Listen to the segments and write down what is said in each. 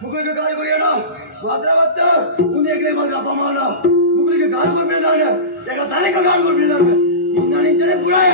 ಮುಗುಳಿಗೆ ಗಾಳಿ ಕೊಡಿಯೋಣ ಮಾತ್ರ ಮತ್ತ ಮುಂದೆ ಮಾತ್ರ ಅಪಮಾನ ಮುಗುಳಿಗೆ ಗಾಳಿ ಕೊಡ್ಬಿಡ್ತಾನೆ ಈಗ ತನಕ ಗಾಳಿ ಕೊಡ್ಬಿಡ್ತಾನೆ ಇನ್ನ ನಿಂತನೆ ಪುರಾಯ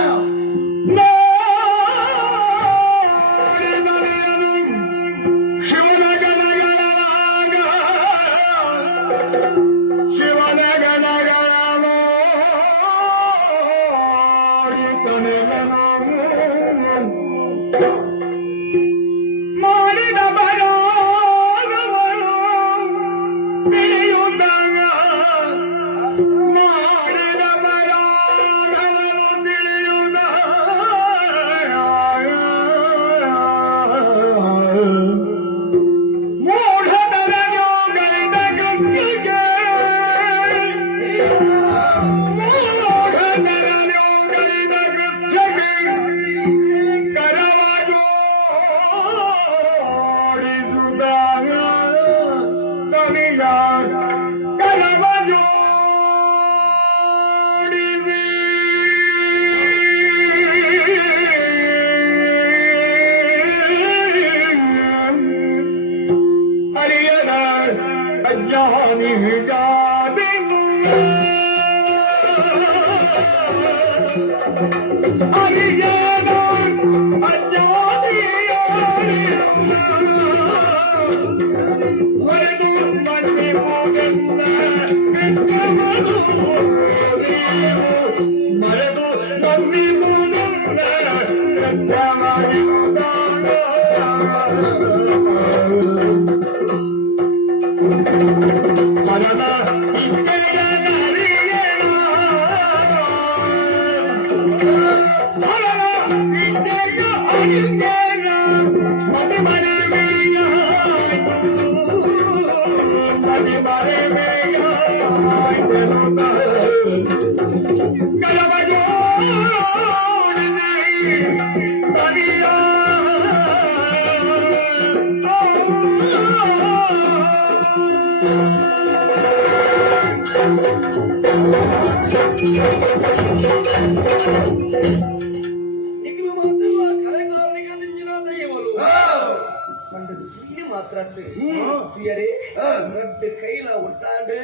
கையில ஒட்டாண்டு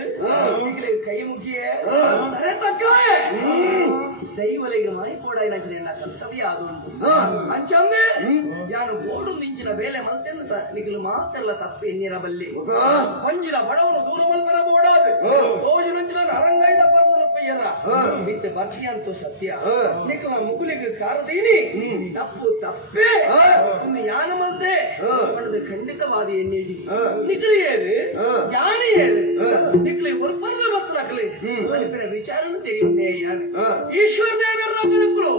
கை முக்கிய ದೈವಲಿಗമായി ಕೂಡ ನನ್ನ ಕರ್ತವ್ಯ ಆಗುವುದು ಅಂಚಂದೆ ನಾನು ಓಡು ನಿಂಚಿನ ಬೇಲೆ ಮಲ್ತೆಂದು ನಿಖಲು ಮಾತೆಲ್ಲ ತಪ್ಪಿ ಎನ್ನಿರಬಲ್ಲಿ ಮಂಜಿಲ ಬಡವನು ದೂರ ಮಲ್ಪರ ಬೋಡಾದು ತೋಜು ನಂಚಿನ ಅರಂಗೈದ ಪರ್ದನ ಪಯ್ಯರ ಬಿತ್ತು ಬರ್ತಿ ಅಂತೂ ಸತ್ಯ ನಿಖಲ ಮುಗುಲಿಗೆ ಕಾರದೀನಿ ತಪ್ಪು ತಪ್ಪೇ ಇನ್ನು ಯಾನ ಮಲ್ತೆ ಪಡೆದು ಖಂಡಿತವಾದಿ ಎನ್ನೇಜಿ ನಿಖಲು ಏರು ಯಾನ ಏರು ನಿಖಲಿ ஒரு பரத பத்திரக்கலை அனுப்பின விசாரணை தெரியுமே ஈஸ்வர தேவர மனுக்குಳು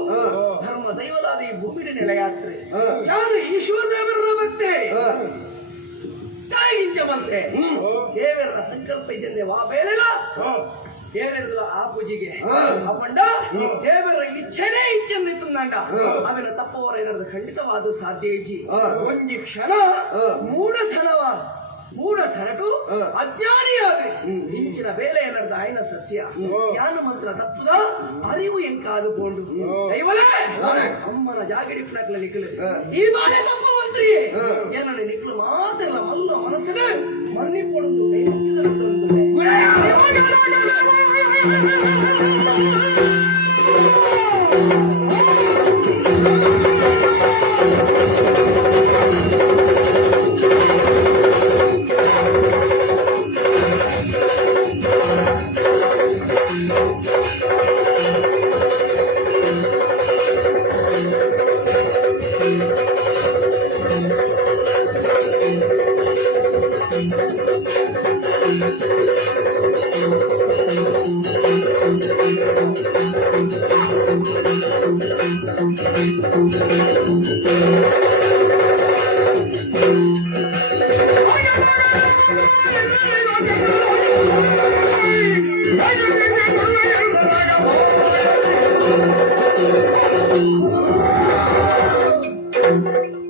ಧರ್ಮ ದೈವದಾದ ಈ ಭೂಮಿಯ ನೆಲೆಯಾತ್ರೆ ಯಾರು ಈಶ್ವರ ದೇವರ ಭಕ್ತೆ ತಾಯಿಗಿಂಚಮಂತೆ ದೇವರ ಸಂಕಲ್ಪ ಇದ್ದಂತೆ ವಾ ಬೇಳೆಲ್ಲ ದೇವರಲ್ಲ ಆ ಪೂಜೆಗೆ ಅಪ್ಪಂಡ ದೇವರ ಇಚ್ಛೆನೇ ಇಚ್ಛೆಂದಿತ್ತಂಡ ಅವನ ತಪ್ಪವರ ಏನಾದ್ರು ಖಂಡಿತವಾದ ಸಾಧ್ಯ ಇಜ್ಜಿ ಒಂದು ಕ್ಷಣ ಮೂಢತನಟು ಅಜ್ಞಾನಿಯಾಗಿ ಇಂಚಿನ ಬೇಲೆ ಏನಾರ್ದ ಆಯ್ನ ಸತ್ಯ ಯಾನ ಮಂತ್ರ ತಪ್ಪುದ ಅರಿವು ಎಂಕಾದುಕೊಂಡು ದೈವಲೇ ಅಮ್ಮನ ಜಾಗಡಿಪ್ನಕ್ಲ ನಿಖಲು ಈ ಬಾಳೆ ತಪ್ಪ ಮಂತ್ರಿ ಏನನ್ನ ನಿಖಲು ಮಾತೆಲ್ಲ ಮಲ್ಲ ಮನಸ್ಸಿಗೆ ಮನ್ನಿಕೊಂಡು ಕೈ ಮುಗಿದ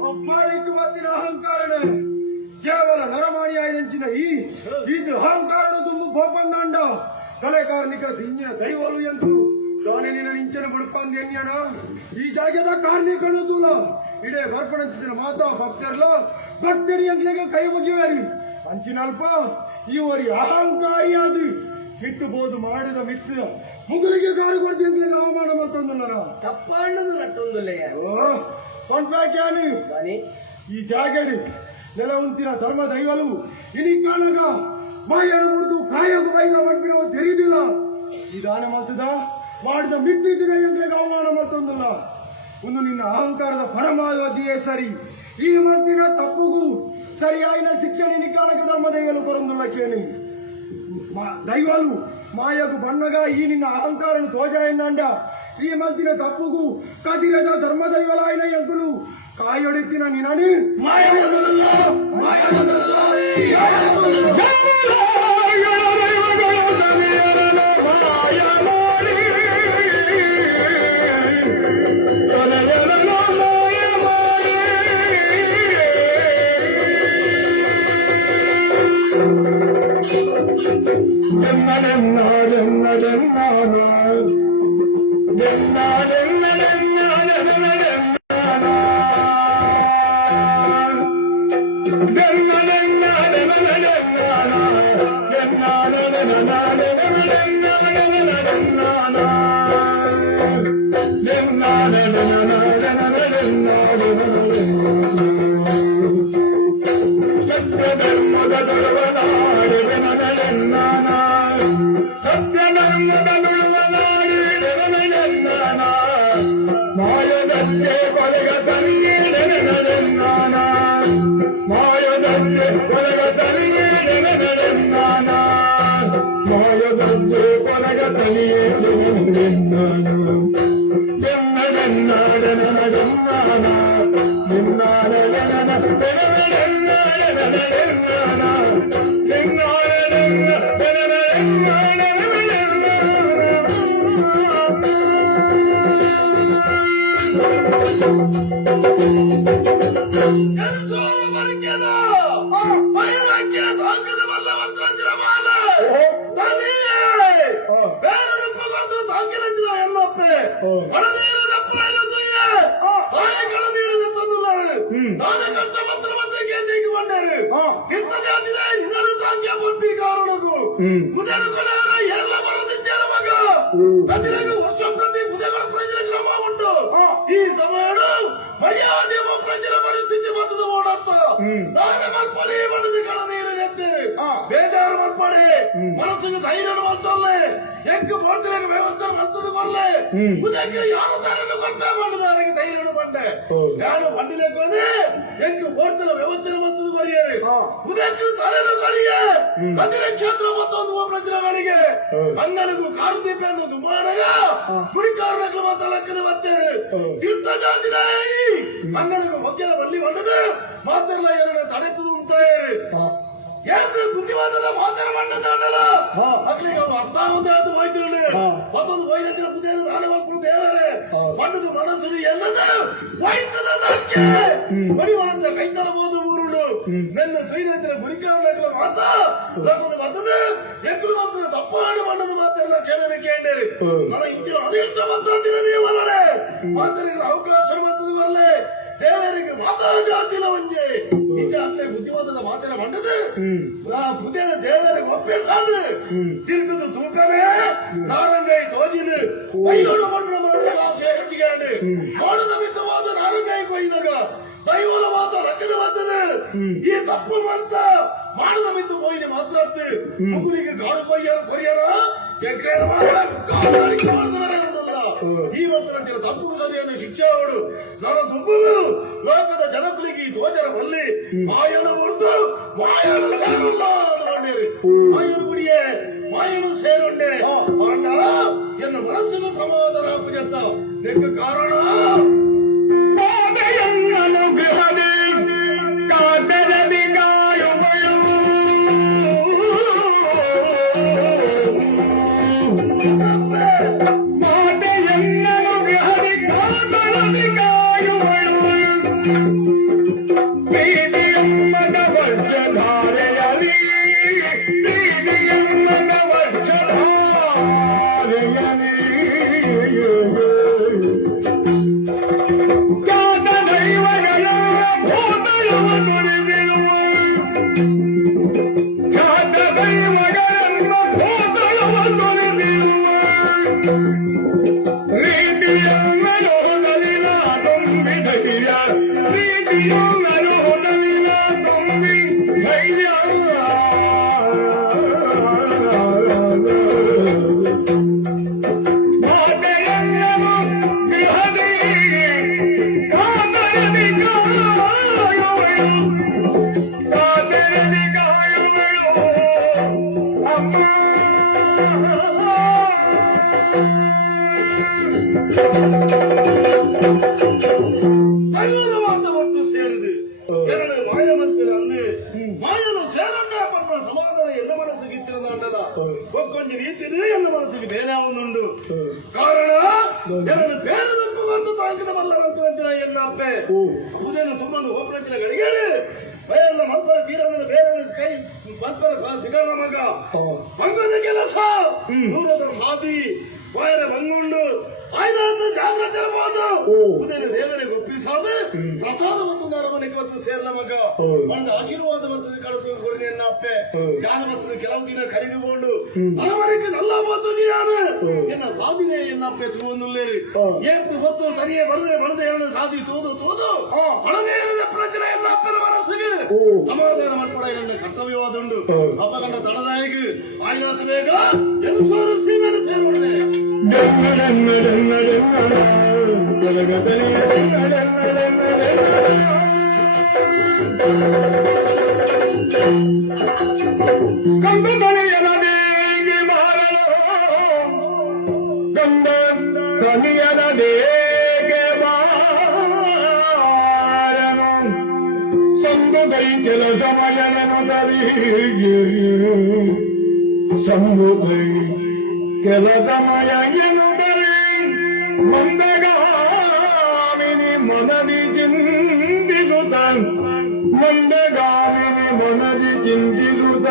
ಅಪ್ಪಾಳಿக்கு ಮತ್ತಿನ ಅಹಂಕಾರನ ಕೇವಲ ನರಮಾಣಿಯಾಯಂಚಿನ ಇದು ಅಹಂಕಾರನ ದುಮ್ಮು ಗೋಪಂದಾಂಡ ಕಲೆ ಕಾರ್ಮಿಕ ದಿನ್ಯ ದೈವಲು ಎಂದು ತಾನೇ ನಿನ್ನ ಇಂಚನ ಬುಡ್ಪಂದ ಎನ್ಯನ ಈ ಜಾಗದ ಕಾರ್ಮಿಕನು ದೂಲ ಇಡೇ ಬರ್ಪಣಂಚಿನ ಮಾತಾ ಭಕ್ತರ್ಲ ಭಕ್ತರಿ ಅಂಗ್ಲಿಗೆ ಕೈ ಮುಗಿಯುವರು ಅಂಚಿನಲ್ಪ ಇವರಿ ಅಹಂಕಾರಿಯಾದು ಮಿಟ್ಟುಬೋದು ಮಾಡಿದ ಮಿತ್ರ ಮುಗುಲಿಗೆ ಕಾರು ಕೊಡ್ತಿ ಅಂಗ್ಲಿಗೆ ಅವಮಾನ ಮತ್ತೊಂದು ನರ ತಪ್ಪಾಂಡದು ನಟ್ಟೊಂದುಲ್ಲಯ್ಯ ಕೊಂಡ್ಬೇಕ್ಯಾನು కానీ ಈ ಜಾಗಡಿ ನೆಲ ಉಂತಿನ ಧರ್ಮ ದೈವಲು ಇನಿ ಕಾಲಗ ಮಾಯನ ಮುರಿದು ಕಾಯಕ ಬೈದ ಮಡ್ಪಿನವು ತೆರೀದಿಲ್ಲ ಈ ದಾನ ಮಾಡ್ತದ ಮಾಡಿದ ಮಿಟ್ಟಿದ್ದಿನ ಎಂಗ್ಲಿಗೆ ಅವಮಾನ ಮತ್ತೊಂದಲ್ಲ ಒಂದು ನಿನ್ನ ಅಹಂಕಾರದ ಪರಮಾವಧಿಯೇ ಸರಿ ಈ ಮಂತಿನ ತಪ್ಪುಗೂ ಸರಿಯಾಯಿನ ಶಿಕ್ಷಣ ನಿಕಾಲಕ ಧರ್ಮ ದೈವಲು ಕೊರೊಂದುಲ್ಲ ಕೇಳಿ ದೈವಲು ಮಾಯకు ಬಣ್ಣಗ ಈ ನಿನ್ನ ಅಹಂಕಾರನು ತೋಜಾಯಂದಂಡ ಈ ಮಂತಿನ ತಪ್ಪುಗೂ ಕದಿರದ ಧರ್ಮ ದೈವಲಾಯಿನ ಎಂಕುಲು ಕಾಯೊಡೆತ್ತಿನ ನಿನನು ಮಾಯಾದಲ್ಲ ವರ್ಷ ಪ್ರತಿ ಬುಧಗಳ ಪ್ರಜರ ಕ್ರಮ ಉಂಟು ಈ ಸಮಯ ಮರ್ಯಾದೆ ಪ್ರಜರ ಪರಿಸ್ಥಿತಿ ಬಂದದ ಓಡತ್ತ ದಾನ ಮಲ್ಪಲಿ ಬಡದು ಕಳನೀರು ಎತ್ತೇರು ಬೇಜಾರು ಮಲ್ಪಡೆ ಮನಸ್ಸಿಗೆ ಧೈರ್ಯ ಮಲ್ತೊಲ್ಲೆ ಎಂಕು ಪೋರ್ಟುಗಲ್ ವ್ಯವಸ್ಥೆ ಮಲ್ತದು ಕೊರ್ಲೆ ಉದಕ್ಕೆ ಯಾರು ತಾರನ್ನು ಕೊರ್ಪೆ ಮಾಡಿದಾರಿಗೆ ಧೈರ್ಯ ಬಂಡೆ ಯಾರು ಬಂಡಿಲೆ ಕೊನೆ ಎಂಕು ಪೋರ್ಟುಗಲ್ ವ್ಯವಸ್ಥೆ ಮಲ್ತದು ಕೊರಿಯರು ಉದಕ್ಕೆ ತಾರನ್ನು ಕೊರಿಯ ಕದಿರ ಕ್ಷೇತ್ರ ಮತ್ತೊಂದು ಪ್ರಜರಗಳಿಗೆ ಅಂಗನಿಗೂ ಕಾರುದೀಪ ಎಂದು ಮಾಡಗ ಕುರಿಕಾರಗಳು ಮಾತ್ರ ಲೆಕ್ಕದ ಬತ್ತೇರು ತೀರ್ಥ ಜಾತಿದ ಅಂಗನಿಗೂ ಮಗ್ಗಲ ಬಲ್ಲಿ ಬಂಡದು ಮಾತೆಲ್ಲ ಏನನ್ನ ತಡೆತದು ಅಂತಾರೆ ಏತು ಬುದ್ಧಿವಾದದ ಮಾತರ ಮಂಡದಲ್ಲ ಅಕ್ಲಿಗೆ ಅವು ಅರ್ಥಾವಂತ ಹೋಯ್ತಿರಲಿ ಮತ್ತೊಂದು ವೈದ್ಯರ ಬುದ್ಧಿಯ ದಾನ ಮಕ್ಕಳು ದೇವರೇ ಮಂಡದ ಮನಸ್ಸು ಎಲ್ಲದ ವೈದ್ಯದಕ್ಕೆ ಬಡಿವರಂತ ಕೈತಲಬಹುದು ಊರುಳು ನನ್ನ ಧೈರ್ಯತರ ಗುರಿಕಾರಗಳ ಮಾತ ಲಕ್ಕದ ಬರ್ತದೆ ಎಕ್ಕಲು ಮಾತ್ರ ತಪ್ಪಾಡು ಮಂಡದ ಮಾತೆಲ್ಲ ಕ್ಷಮೆ ಕೇಂದ್ರಿ ನನ್ನ ಇಂಚಿನ ಅನಿಷ್ಟ ಮತ್ತಿನ ದೇವರಳೆ ಮಾತರಿಗೆ ಅವಕಾಶ ಬರ್ತದೆ ಬರಲೆ ದೇವರಿಗೆ ಮಾತಾ ಜಾತಿಲ ಒಂಜೆ ಈಗ ಅಲ್ಲೇ ಬುದ್ಧಿವಾದದ ಮಾತೆಲ್ಲ ಮಂಡದು ಬುದ್ಧಿಯ ದೇವರಿಗೆ ಒಪ್ಪಿಸಾದು ತಿರುಗುದು ತೂಕನೆ ನಾರಂಗೈ ತೋಜಿನು ವೈಯೋಡು ಮಣ್ಣು ಮನಸ್ಸಿನ ಆಸೆ ಹೆಚ್ಚಿಗೆ ಮಾಡೋದ ಮಿತವಾದ ನಾರಂಗೈ ಕೊಯ್ದಾಗ ದೈವದ ಮಾತ ರಕ್ಕದ ಬರ್ತದೆ ಈ ತಪ್ಪು ಮಾತ ಮಾಡದ ಮಿತ್ತು ಕೊಯ್ದು ಮಾತ್ರ ಮುಗುಲಿಗೆ ಕಾಡು ಕೊಯ್ಯರ ಎಕರೆ ಈ ಮಾತ್ರ ತಪ್ಪು ಸರಿಯನ್ನು ಶಿಕ್ಷೆ ಅವಳು ನನ್ನ ದುಬ್ಬು ಲೋಕದ ಜನಕುಲಿಗೆ ಈ ತೋಜರ ಬಲ್ಲಿ ಮಾಯನು ಹೊರತು ಮಾಯನು ಸೇರಲ್ಲ ಮಾಡಿರಿ ಮಾಯನು ಗುಡಿಯೇ ಮಾಯನು ಸೇರುಂಡೆ ಅಣ್ಣ ಎನ್ನು ಮನಸ್ಸಿನ ಸಮಾಧಾನ ಪೂಜತ್ತ ನಿಕ್ಕ ಕಾರಣ ಮಾತೆಯನ್ನನು ಗೃಹದಿ ಕಾದರದಿ ಗಾಯುಗಳು ಮಾತೆಯನ್ನನು ಗೃಹದಿ ಕಾದರದಿ ಗಾಯುಗಳು ಪ್ರೀತಿಯಮ್ಮನ ವರ್ಷಧಾರೆಯಲಿ ಪ್ರೀತಿಯಮ್ಮನ ವರ್ಷಧಾರೆಯಲಿ ಜ್ಞಾನ ದೈವಗಳ ಭೂತಯವ ನುರಿದಿರುವ ಖ್ಯಾತ ದೈವಗಳನ್ನು ಭೂತಯವ ನುರಿದಿರುವ ರೀತಿಯಂಗನು ನಲಿನ ತುಂಬಿ ಧೈರ್ಯ ರೀತಿಯಂಗನು ನಲಿನ ತುಂಬಿ ಧೈರ್ಯ ಮಾತೆಯನ್ನನು ಗೃಹದಿ ಕಾದರದಿ ಗಾಯುಗಳು ಕಾದರದಿ ಗಾಯುಗಳು ಅಮ್ಮ ಐವರವಾದ ಒಟ್ಟು ಸೇರಿದು ಎರಡು ಮಾಯ ಮನಸ್ಸಿನ ಅಂದು ಮಾಯನು ಸೇರಣ್ಣ ಪರ್ವ ಸಮಾಧಾನ ಎಲ್ಲ ಮನಸ್ಸಿಗೆ ಇತ್ತಿರದಾಂಡಲ ಒಕ್ಕೊಂದು ರೀತಿಯೇ ಎಲ್ಲ ಮನಸ್ಸಿಗೆ ಬೇರೆ ಅವನುಂಡು ಕಾರಣ ಎರಡು ಬೇರೆ ಬೆಂಪು ಬಂದು ತಾಂಕಿದ ಬಲ್ಲ ಮಂತ್ರ ಎಲ್ಲ ಅಪ್ಪೆ ಉದಯನು ತುಂಬೊಂದು ಹೋಪನಂಚಿನ ಗಳಿಗೇಳಿ ಬಯಲ್ಲ ಮಲ್ಪರ ತೀರದ ಬೇರೆ ಕೈ ಮಲ್ಪರ ಬಿಗಡ ಮಗ ಮಂಗದ ಕೆಲಸ ದೂರದ ಸಾಧಿ ಬಾಯರ ಮಂಗುಂಡು ಆಯ್ನಾದ ಜಾಗ್ರತೆ ಇರಬಹುದು ಉದಯನ ದೇವರಿಗೆ ಒಪ್ಪಿಸಾದು ಪ್ರಸಾದ ಮತ್ತು ಅರಮನೆಗೆ ಮತ್ತು ಸೇರ್ಲ ಮಗ ಒಂದು ಆಶೀರ್ವಾದ ಬರ್ತದೆ ಕಳೆದು ಕೊರಿನೆಯನ್ನ ಅಪ್ಪೆ ಯಾನ ಬರ್ತದೆ ಕೆಲವು ದಿನ ಕರೆದುಕೊಂಡು ಅರಮನೆಗೆ ನಲ್ಲ ಬರ್ತದೆ ಯಾನು ಎನ್ನ ಸಾಧಿನೆ ಎನ್ನ ಅಪ್ಪೆ ತಿರುವನ್ನುಲ್ಲೇರಿ ಏತ್ತು ಬತ್ತು ತನಿಯೇ ಬರದೆ ಎರಡು ಸಾಧಿ ತೋದು ಹಣದೇ ಪ್ರಚನೆ ಎನ್ನ ಅಪ್ಪನ ಮನಸ್ಸಿಗೆ ಸಮಾಧಾನ ಮಾಡ್ಕೊಡ ನನ್ನ ಕರ್ತವ್ಯವಾದುಂಡು ಅಪ್ಪಗಂಡ ತಡದಾಯಿಗೆ ಆಯ್ನಾಥ ಬೇಗ ಎದುರು ಸೀಮೆಯನ್ನು ಸೇರ್ಕೊಂಡೆ ಕಂಬ ದನಿಯನದೇಗೆ ಮಾರಲು ಕಂಬ ದನಿಯನದೇಗೆ ಮಾರನು ಸಂದು ಕೈ ಕೆಲಸ ಮಯನನು ದರಿಗೆ ಸಂದು ಕೈ ಕೆಲಸ ಮಯನು ದರಿ ಮಂದಗಾಮಿನಿ ಮನದಿ ಚಿಂತಿಸುತ್ತ ಮಂದಗಾಮಿನಿ ಮನದಿ ಚಿಂತಿಸುತ್ತ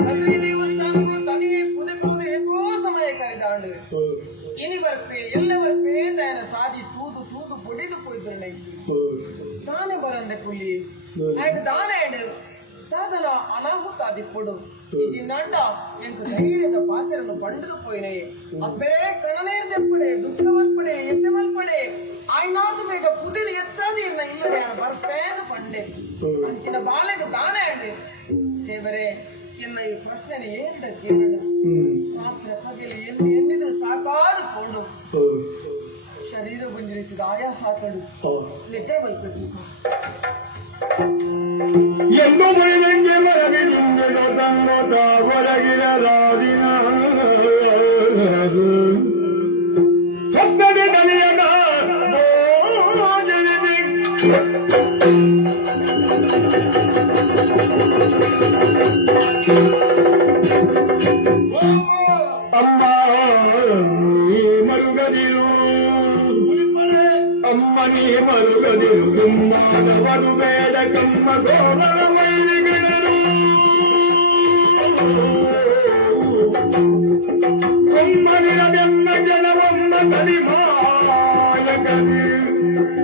ಬದ್ರಿ ದೇವಸ್ಥಾನಕ್ಕೂ ತನಿಯೇ ಪುದೆ ಹೇಗೋ ಸಮಯ ಕರೆದಾಂಡು ಇನಿ ಬರ್ಪೆ ಎಲ್ಲ ಬರ್ಪೆ ದಯನ ಸಾದಿ ತೂದು பொடிது போயிட்டு தானே பரந்த புள்ளி எனக்கு தானே தாதನ ಅನಾಹುತ ದಿಪ್ಪುಡು ఇది ನಂಡ ಎಂಕು ಧೈರ್ಯದ ಪಾತ್ರನ್ನು ಪಂಡದು ಪೋಯಿನೆ ಅಪ್ಪರೇ ಕಣನೇ ತೆಪ್ಪಡೆ ದುಃಖವಲ್ಪಡೆ ಎತ್ತವಲ್ಪಡೆ ಆಯ್ನಾತು ಬೇಗ ಪುದಿನ ಎತ್ತಾದಿ ಎನ್ನ ಇಲ್ಲಡೆ ಬರ್ಪೇದ ಪಂಡೆ ಅಂಚಿನ ಬಾಲೆಗೆ ತಾನೇ ಅಂಡೆ ದೇವರೇ ಎನ್ನ ಈ ಪ್ರಶ್ನೆ ಏಂಡ ಕೇಳ ಪಾತ್ರ ಕದಿಲಿ ಎನ್ನಿದು ಸಾಕಾದ ಪೋಡು ಶರೀರ ಬಂದಿರಿಸಿದ ಆಯಾಸ ಹಾಕಡು ನಿದ್ರೆ ಬಲ್ಪಟ್ಟು ಎಂದು ಮುಳಿದಂಗೆ ಮರಗಿನಿಂದ ತಂಗೊತ ಹೊರಗಿರಲಾದಿನ ಶಬ್ದದ ದನಿಯದ ಭೋಜನಿದೆ ಅಮ್ಮ ನೀ ಮರುಗದಿರು ಅಮ್ಮ ನೀ ಮರುಗದಿರು ಗುಮ್ಮಾದವರು ಬೇಡ ಕಮ್ಮ ಗೋಗಳ ಮೈಲಿಗಳು ಒಮ್ಮನಿರದೆನ್ನ ಜನವೊಮ್ಮ ತಡಿ ಮಾಯಗದಿ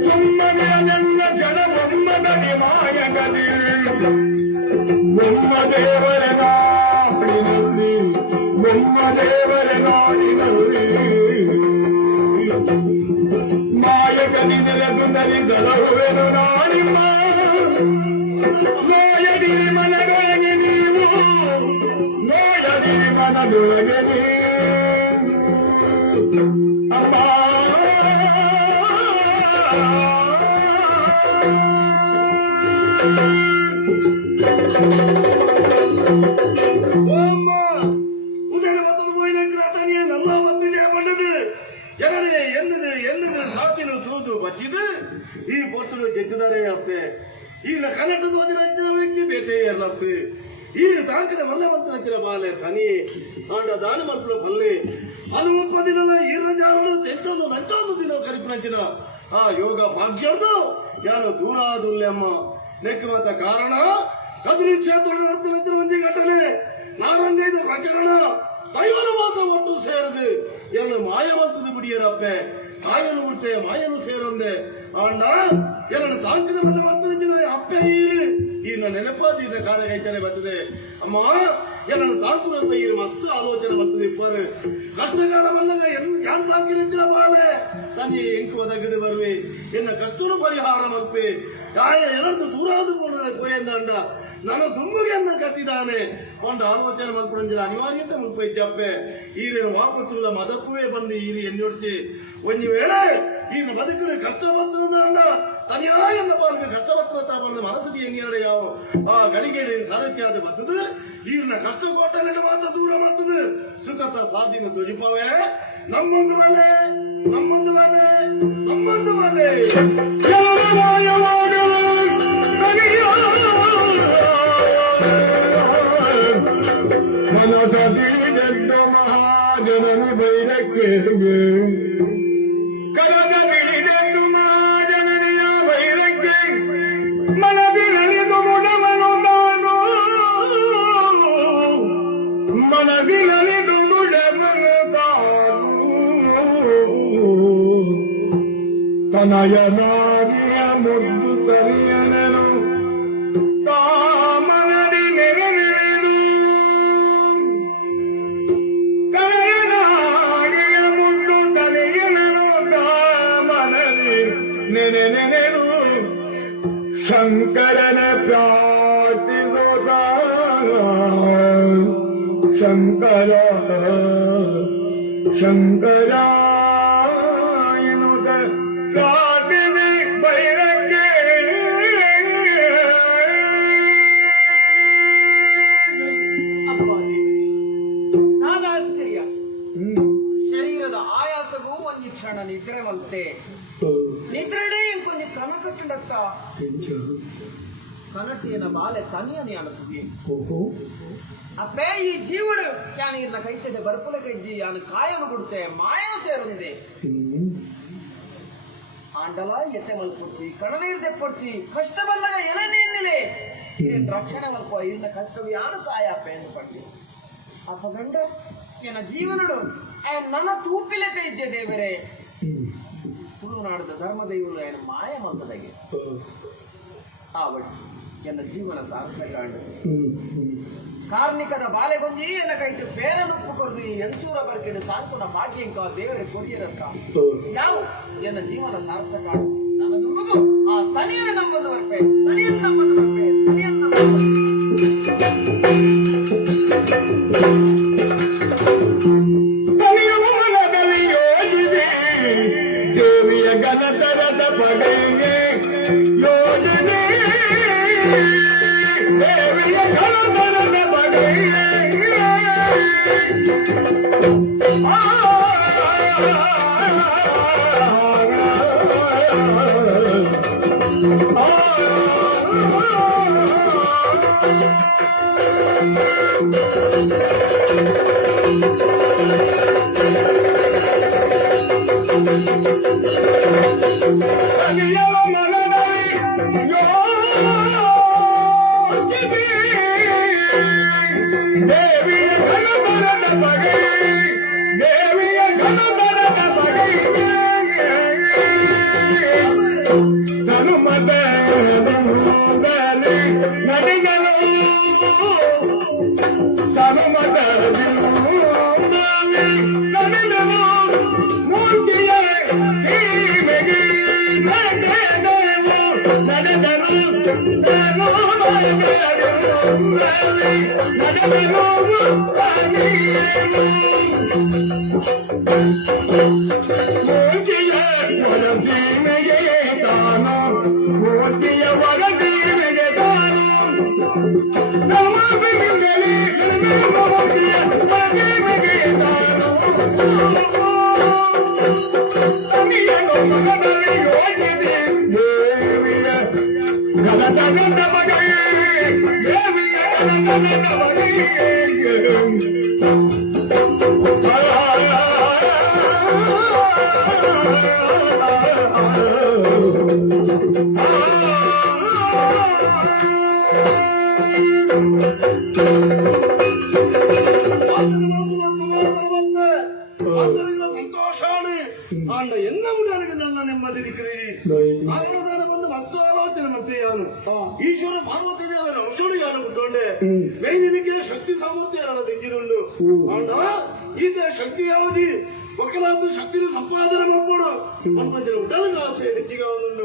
ಸುಮ್ಮನಿರದೆನ್ನ ಜನವೊಮ್ಮ ತಡಿ ಮಾಯಗದಿ ನಮ್ಮ ದೇವರ ನಾಡಿನಲ್ಲಿ ನಮ್ಮ ದೇವರ ನಾಡಿನಲ್ಲಿ ಮಾಯಕನಿ ನೆಲೆಸುಂದರಿ ಸಲಹುವೆನು ನಾಡಿಮ್ಮ ನೋಯದಿರಿ ಮನದೊಳಗೆ ನೀವು ನೋಯದಿರಿ ಮನದೊಳಗೆ ಅಮ್ಮ அம்மா உதய மத்தது போயினங்கிற தனியே நல்லா வந்ததே பண்ணது எனவே என்னது சாத்தின தூது பச்சிது ಈ ಪೊಟ್ಟಲು ಜಗ್ಗದರೆ ಅಪ್ಪೆ ಈಗ ಕನ್ನಡದ ಒಂದು ರಂಜನ ವ್ಯಕ್ತಿ ಬೇತೆ ಇರ್ಲತ್ತು ಈಗ ತಾಂಕದ ಮಲ್ಲ ಮಂತ್ರ ಬಾಲೆ ತನಿ ಆಂಡ ದಾನ ಮಲ್ಪಲ ಪಲ್ಲೆ ಅದು 30 ದಿನ ಈರ್ನ ಜಾರಲು ತೆಂತೊಂದು ನಂಟೊಂದು ದಿನ ಕರಿಪನಂಚಿನ ಆ ಯೋಗ ಭಾಗ್ಯದು ಯಾರು ದೂರ ಆದುಲ್ಲೆಮ್ಮ ನೆಕ್ಕ ಮತ ಕಾರಣ ಕದಿರಿ ಕ್ಷೇತ್ರ ನಂತರ ಒಂಜಿ ಘಟನೆ ನಾರಂಗೈದ ಪ್ರಕರಣ ದೈವನ ಮಾತ ಒಟ್ಟು ಸೇರದು ಎಲ್ಲ ಮಾಯವಂತದು ಬಿಡಿಯರಪ್ಪೆ ಮಾಯನು ಬಿಡ್ತೆ ಮಾಯನು ಸೇರೊಂದೆ ಆಂಡ ಎಲ್ಲ ತಾಂಕದ ಮಲ್ಲ ಮಂತ್ರ ಅಪ್ಪೆ ಈ ನೆನಪಾದ ಇದ ಕಾಲ ಕೈತನೆ ಬರ್ತದೆ ಅಮ್ಮ ಎಲ್ಲ ತಾಂಕುರ ಈ ಮಸ್ತ್ ಆಲೋಚನೆ ಬರ್ತದೆ ಇಪ್ಪರು ಕಷ್ಟಕಾಲ ಬಂದಾಗ ಯಾನ್ ತಾಂಕಿನ ಬಾಲೆ ತಂದೆ ಎಂಕು ಒದಗದೆ ಬರುವೆ ಎನ್ನ ಕಷ್ಟನು ಪರಿಹಾರ ಮಲ್ಪೆ ಯಾಯ ಎಲ್ಲರೂ ದೂರಾದ ಪೋಯಂದ ನಾನು ತುಂಬಗೆ ಅನ್ನ ಕತ್ತಿದ್ದಾನೆ ಒಂದು ಆಲೋಚನೆ ಮಲ್ಪಂಜಿನ ಅನಿವಾರ್ಯತೆ ಮುಲ್ಪೈತಪ್ಪೆ ಈರೇನು ವಾಪಸುದ ಮದಪ್ಪುವೆ ಬಂದು ಈರಿ ಎನ್ನೊಡ್ಚಿ ಒಂದು ವೇಳೆ ಈನ ಬದುಕಿನ ಕಷ್ಟ ಬರ್ತದ ತನಿಯಾಯ ಪಾಲ್ಗೆ ಕಷ್ಟ ಬರ್ತದ ಬಂದ ಮನಸ್ಸಿಗೆ ಹೆಂಗೆ ಯಾವ ಆ ಗಳಿಗೆಡೆ ಸಾರಥ್ಯಾದ ಬರ್ತದೆ ಈರಿನ ಕಷ್ಟ ಕೋಟಲೆ ಮಾತ್ರ ದೂರ ಮಾಡ್ತದೆ ಸುಖತ ಸಾಧಿನ ತುಜಿಪವೇ ನಮ್ಮೊಂದು ಮಲೆ ಮನಸದಿಳಿದೆದ್ದ ಮಹಾಜನನು ಬೈರಕ್ಕೆ ಕನಕ ತಿಳಿದೆದ್ದು ಮಹಾಜನನಿಯ ಬೈರಕ್ಕೆ ಮನದಿರಲಿದು ಮುಡಮನು ತಾನು ಮನದಿರಲಿದು ಮುಡಮನು ತಾನು ತನಯನಾಗಿಯ ಮುದ್ದು ತನಿಯನನು ತಾಮನದಿ ನೆರೆದು ಕನಯನಾಗಿಯ ಮುದ್ದು ತನಿಯನನು ತಾಮನದಿ ನೆನೆದು ಶಂಕರನ ಪ್ರಾರ್ಥಿಸೋದ ಶಂಕರ ಎನ್ನುವುದ ಪ್ರಾರ್ಥನೆ ಬೈರಕ್ಕೆ ನಾದಾಶ್ಚರ್ಯ ಶರೀರದ ಆಯಾಸಗೂ ಒಂದು ಕ್ಷಣ ನಿದ್ರೆ ಮಲ್ತೆ ನಿದ್ರೆಡೆ ಕೊಂಚ ಕನಕಟ್ಟಂಡಕ್ಕ ಕನಟಿಯನ ಬಾಲೆ ತನಿಯನೆ ಅನಸುಗೆ ಅಪ್ಪೇ ಈ ಜೀವಡು ಯಾನು ಇನ್ನ ಕೈತದೆ ಬರ್ಪುಲ ಕೈಜಿ ಯಾನು ಕಾಯನು ಬಿಡುತ್ತೆ ಮಾಯನು ಸೇರುಂದೆ ಆಂಡಲ ಎತ್ತೆ ಮಲ್ಪೊಡ್ತಿ ಕಣನೀರ್ ತೆಪ್ಪೊಡ್ತಿ ಕಷ್ಟ ಬಂದಾಗ ಏನೇನಿಲೆ ಇರಿನ ರಕ್ಷಣೆ ಮಲ್ಪ ಇರಿನ ಕಷ್ಟವು ಯಾನು ಸಹಾಯ ಅಪ್ಪ ಎಂದು ಪಟ್ಟಿ ಅಪ್ಪ ಗಂಡ ಏನ ಜೀವನಡು ನನ್ನ ತೂಪಿಲೆ ಕೈ ಇದ್ದೆ ದೇವರೇ ತುಳುನಾಡದ ಧರ್ಮದೈವಲು ಏನು ಮಾಯ ಮಲ್ಪದಾಗೆ ಆವಟ್ಟು ಎನ್ನ ಜೀವನ ಸಾರ್ಥಕ ಕಾರ್ಮಿಕದ ಬಾಲೆಗೊಂಜಿ ಎನ್ನ ಕೈಟು ಬೇರನೊಪ್ಪು ಕೊರದು ಎಂಚೂರ ಬರ್ಕೆಡು ಸಾಂತ್ವನ ಭಾಗ್ಯಂಕ ದೇವರೇ ಕೊಡಿಯರಕ್ಕ ಯಾವ ಎನ್ನ ಜೀವನ ಸಾರ್ಥಕ ನನ್ನ ದುರ್ಗು ಆ ತನಿಯನ ನಂಬದು ಬರ್ಪೆ ತನಿಯನ್ ನಂಬದು ಬರ್ಪೆ ತನಿಯನ್ ನಂಬದು ತನಿಯುವ ಮನದಲ್ಲಿ ಯೋಜಿದೆ ದೇವಿಯ ಗಣತರದ ಪಡೆಗೆ ಯೋಜನೆ ದೇವಿಯ ಗಣತರದ ಪಡೆಗೆ ತನಿಯುವ ಮನದಲ್ಲಿ ಯೋಜಿದೆ ದೇವಿಯ ಗಣತರದ ಪಡೆಗೆ ದೇವಿಯ ಗಣತರದ ಪಡೆಗೆ ಧನುಮದಲ್ಲಿ ನಡೆಗಳು ಧನುಮದಲ್ಲಿ ನಡೆಗಳು ಮೂರ್ತಿಯ ಸೀಮೆಗೆ ನಡೆಗಳು ಮೂರ್ತಿಯ ವರದೀಮೆಗೆ ತಾನು ಮೂರ್ತಿಯ ವರದೀಮೆಗೆ ಸಂತೋಷಾണ് ಅಣ್ಣ ಎನ್ನ ಬಿಡಾనికి ನನ್ನ ನೆಮ್ಮದಿ ದಿಕ್ಕಲಿ ಆತ್ಮದಾನ ಬಂದು ಮತ್ತು ಆಲೋಚನೆ ಮಾಡ್ತೀಯಾನು ಈಶ್ವರ ಪಾರ್ವತಿ ದೇವರ ಔಷಧಿ ಯಾರು ಬಿಟ್ಟೊಂಡೆ ಮೇಲಿನಿಗೆ ಶಕ್ತಿ ಸಾಮರ್ಥ್ಯ ತೆಗೆದುಕೊಂಡು ಅಣ್ಣ ಈತ ಶಕ್ತಿ ಯಾವುದು ಒಕ್ಕಲಾದ ಶಕ್ತಿನ ಸಂಪಾದನೆ ಮಾಡ್ಬೋದು ಅನ್ಪದಿನ ಉಡಲಿಗೆ ಆಸೆ ಹೆಚ್ಚಿಗೆ ಒಂದು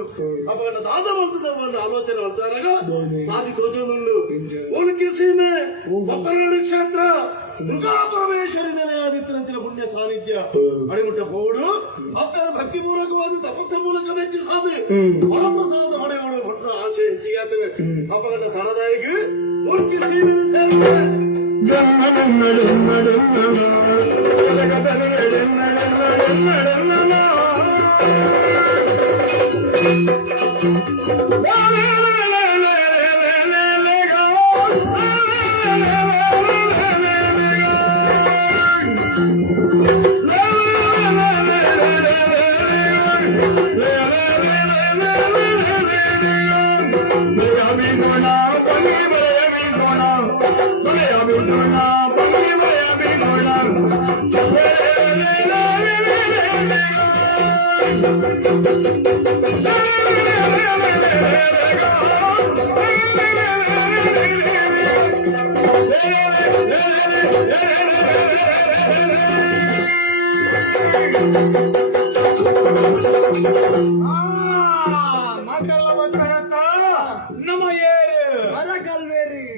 ಅವಾಗ ದಾದ ಮಾಡ್ತದೆ ಒಂದು ಆಲೋಚನೆ ಮಾಡ್ತಾರಾಗ ನಾದಿ ತೋಚೊಂದುಂಡು ಓಲಕ್ಕಿ ಸೀಮೆ ಪಪ್ಪನಾಡು ಕ್ಷೇತ್ರ ದುರ್ಗಾ ಪರಮೇಶ್ವರಿ ನೆಲೆಯಾದಿತ್ತಂತಿನ ಪುಣ್ಯ ಸಾನ್ನಿಧ್ಯ ಅಡಿಮುಟ್ಟ ಹೋಡು ಅಕ್ಕನ ಭಕ್ತಿ ಮೂಲಕವಾದ ತಪಸ್ಸ ಮೂಲಕ ಮೆಚ್ಚಿ ಸಾಧು ಪರಪ್ರಸಾದ ಹೊಡೆಯೋಡು ಭಟ್ರ ಆಸೆ ಹೆಚ್ಚಿಗೆ ಆಗ್ತವೆ ಅಪ್ಪಗಂಡ ತನದಾಯಿಗೆ ಓಲಕ್ಕಿ ಸೀಮೆ ಸೇವೆ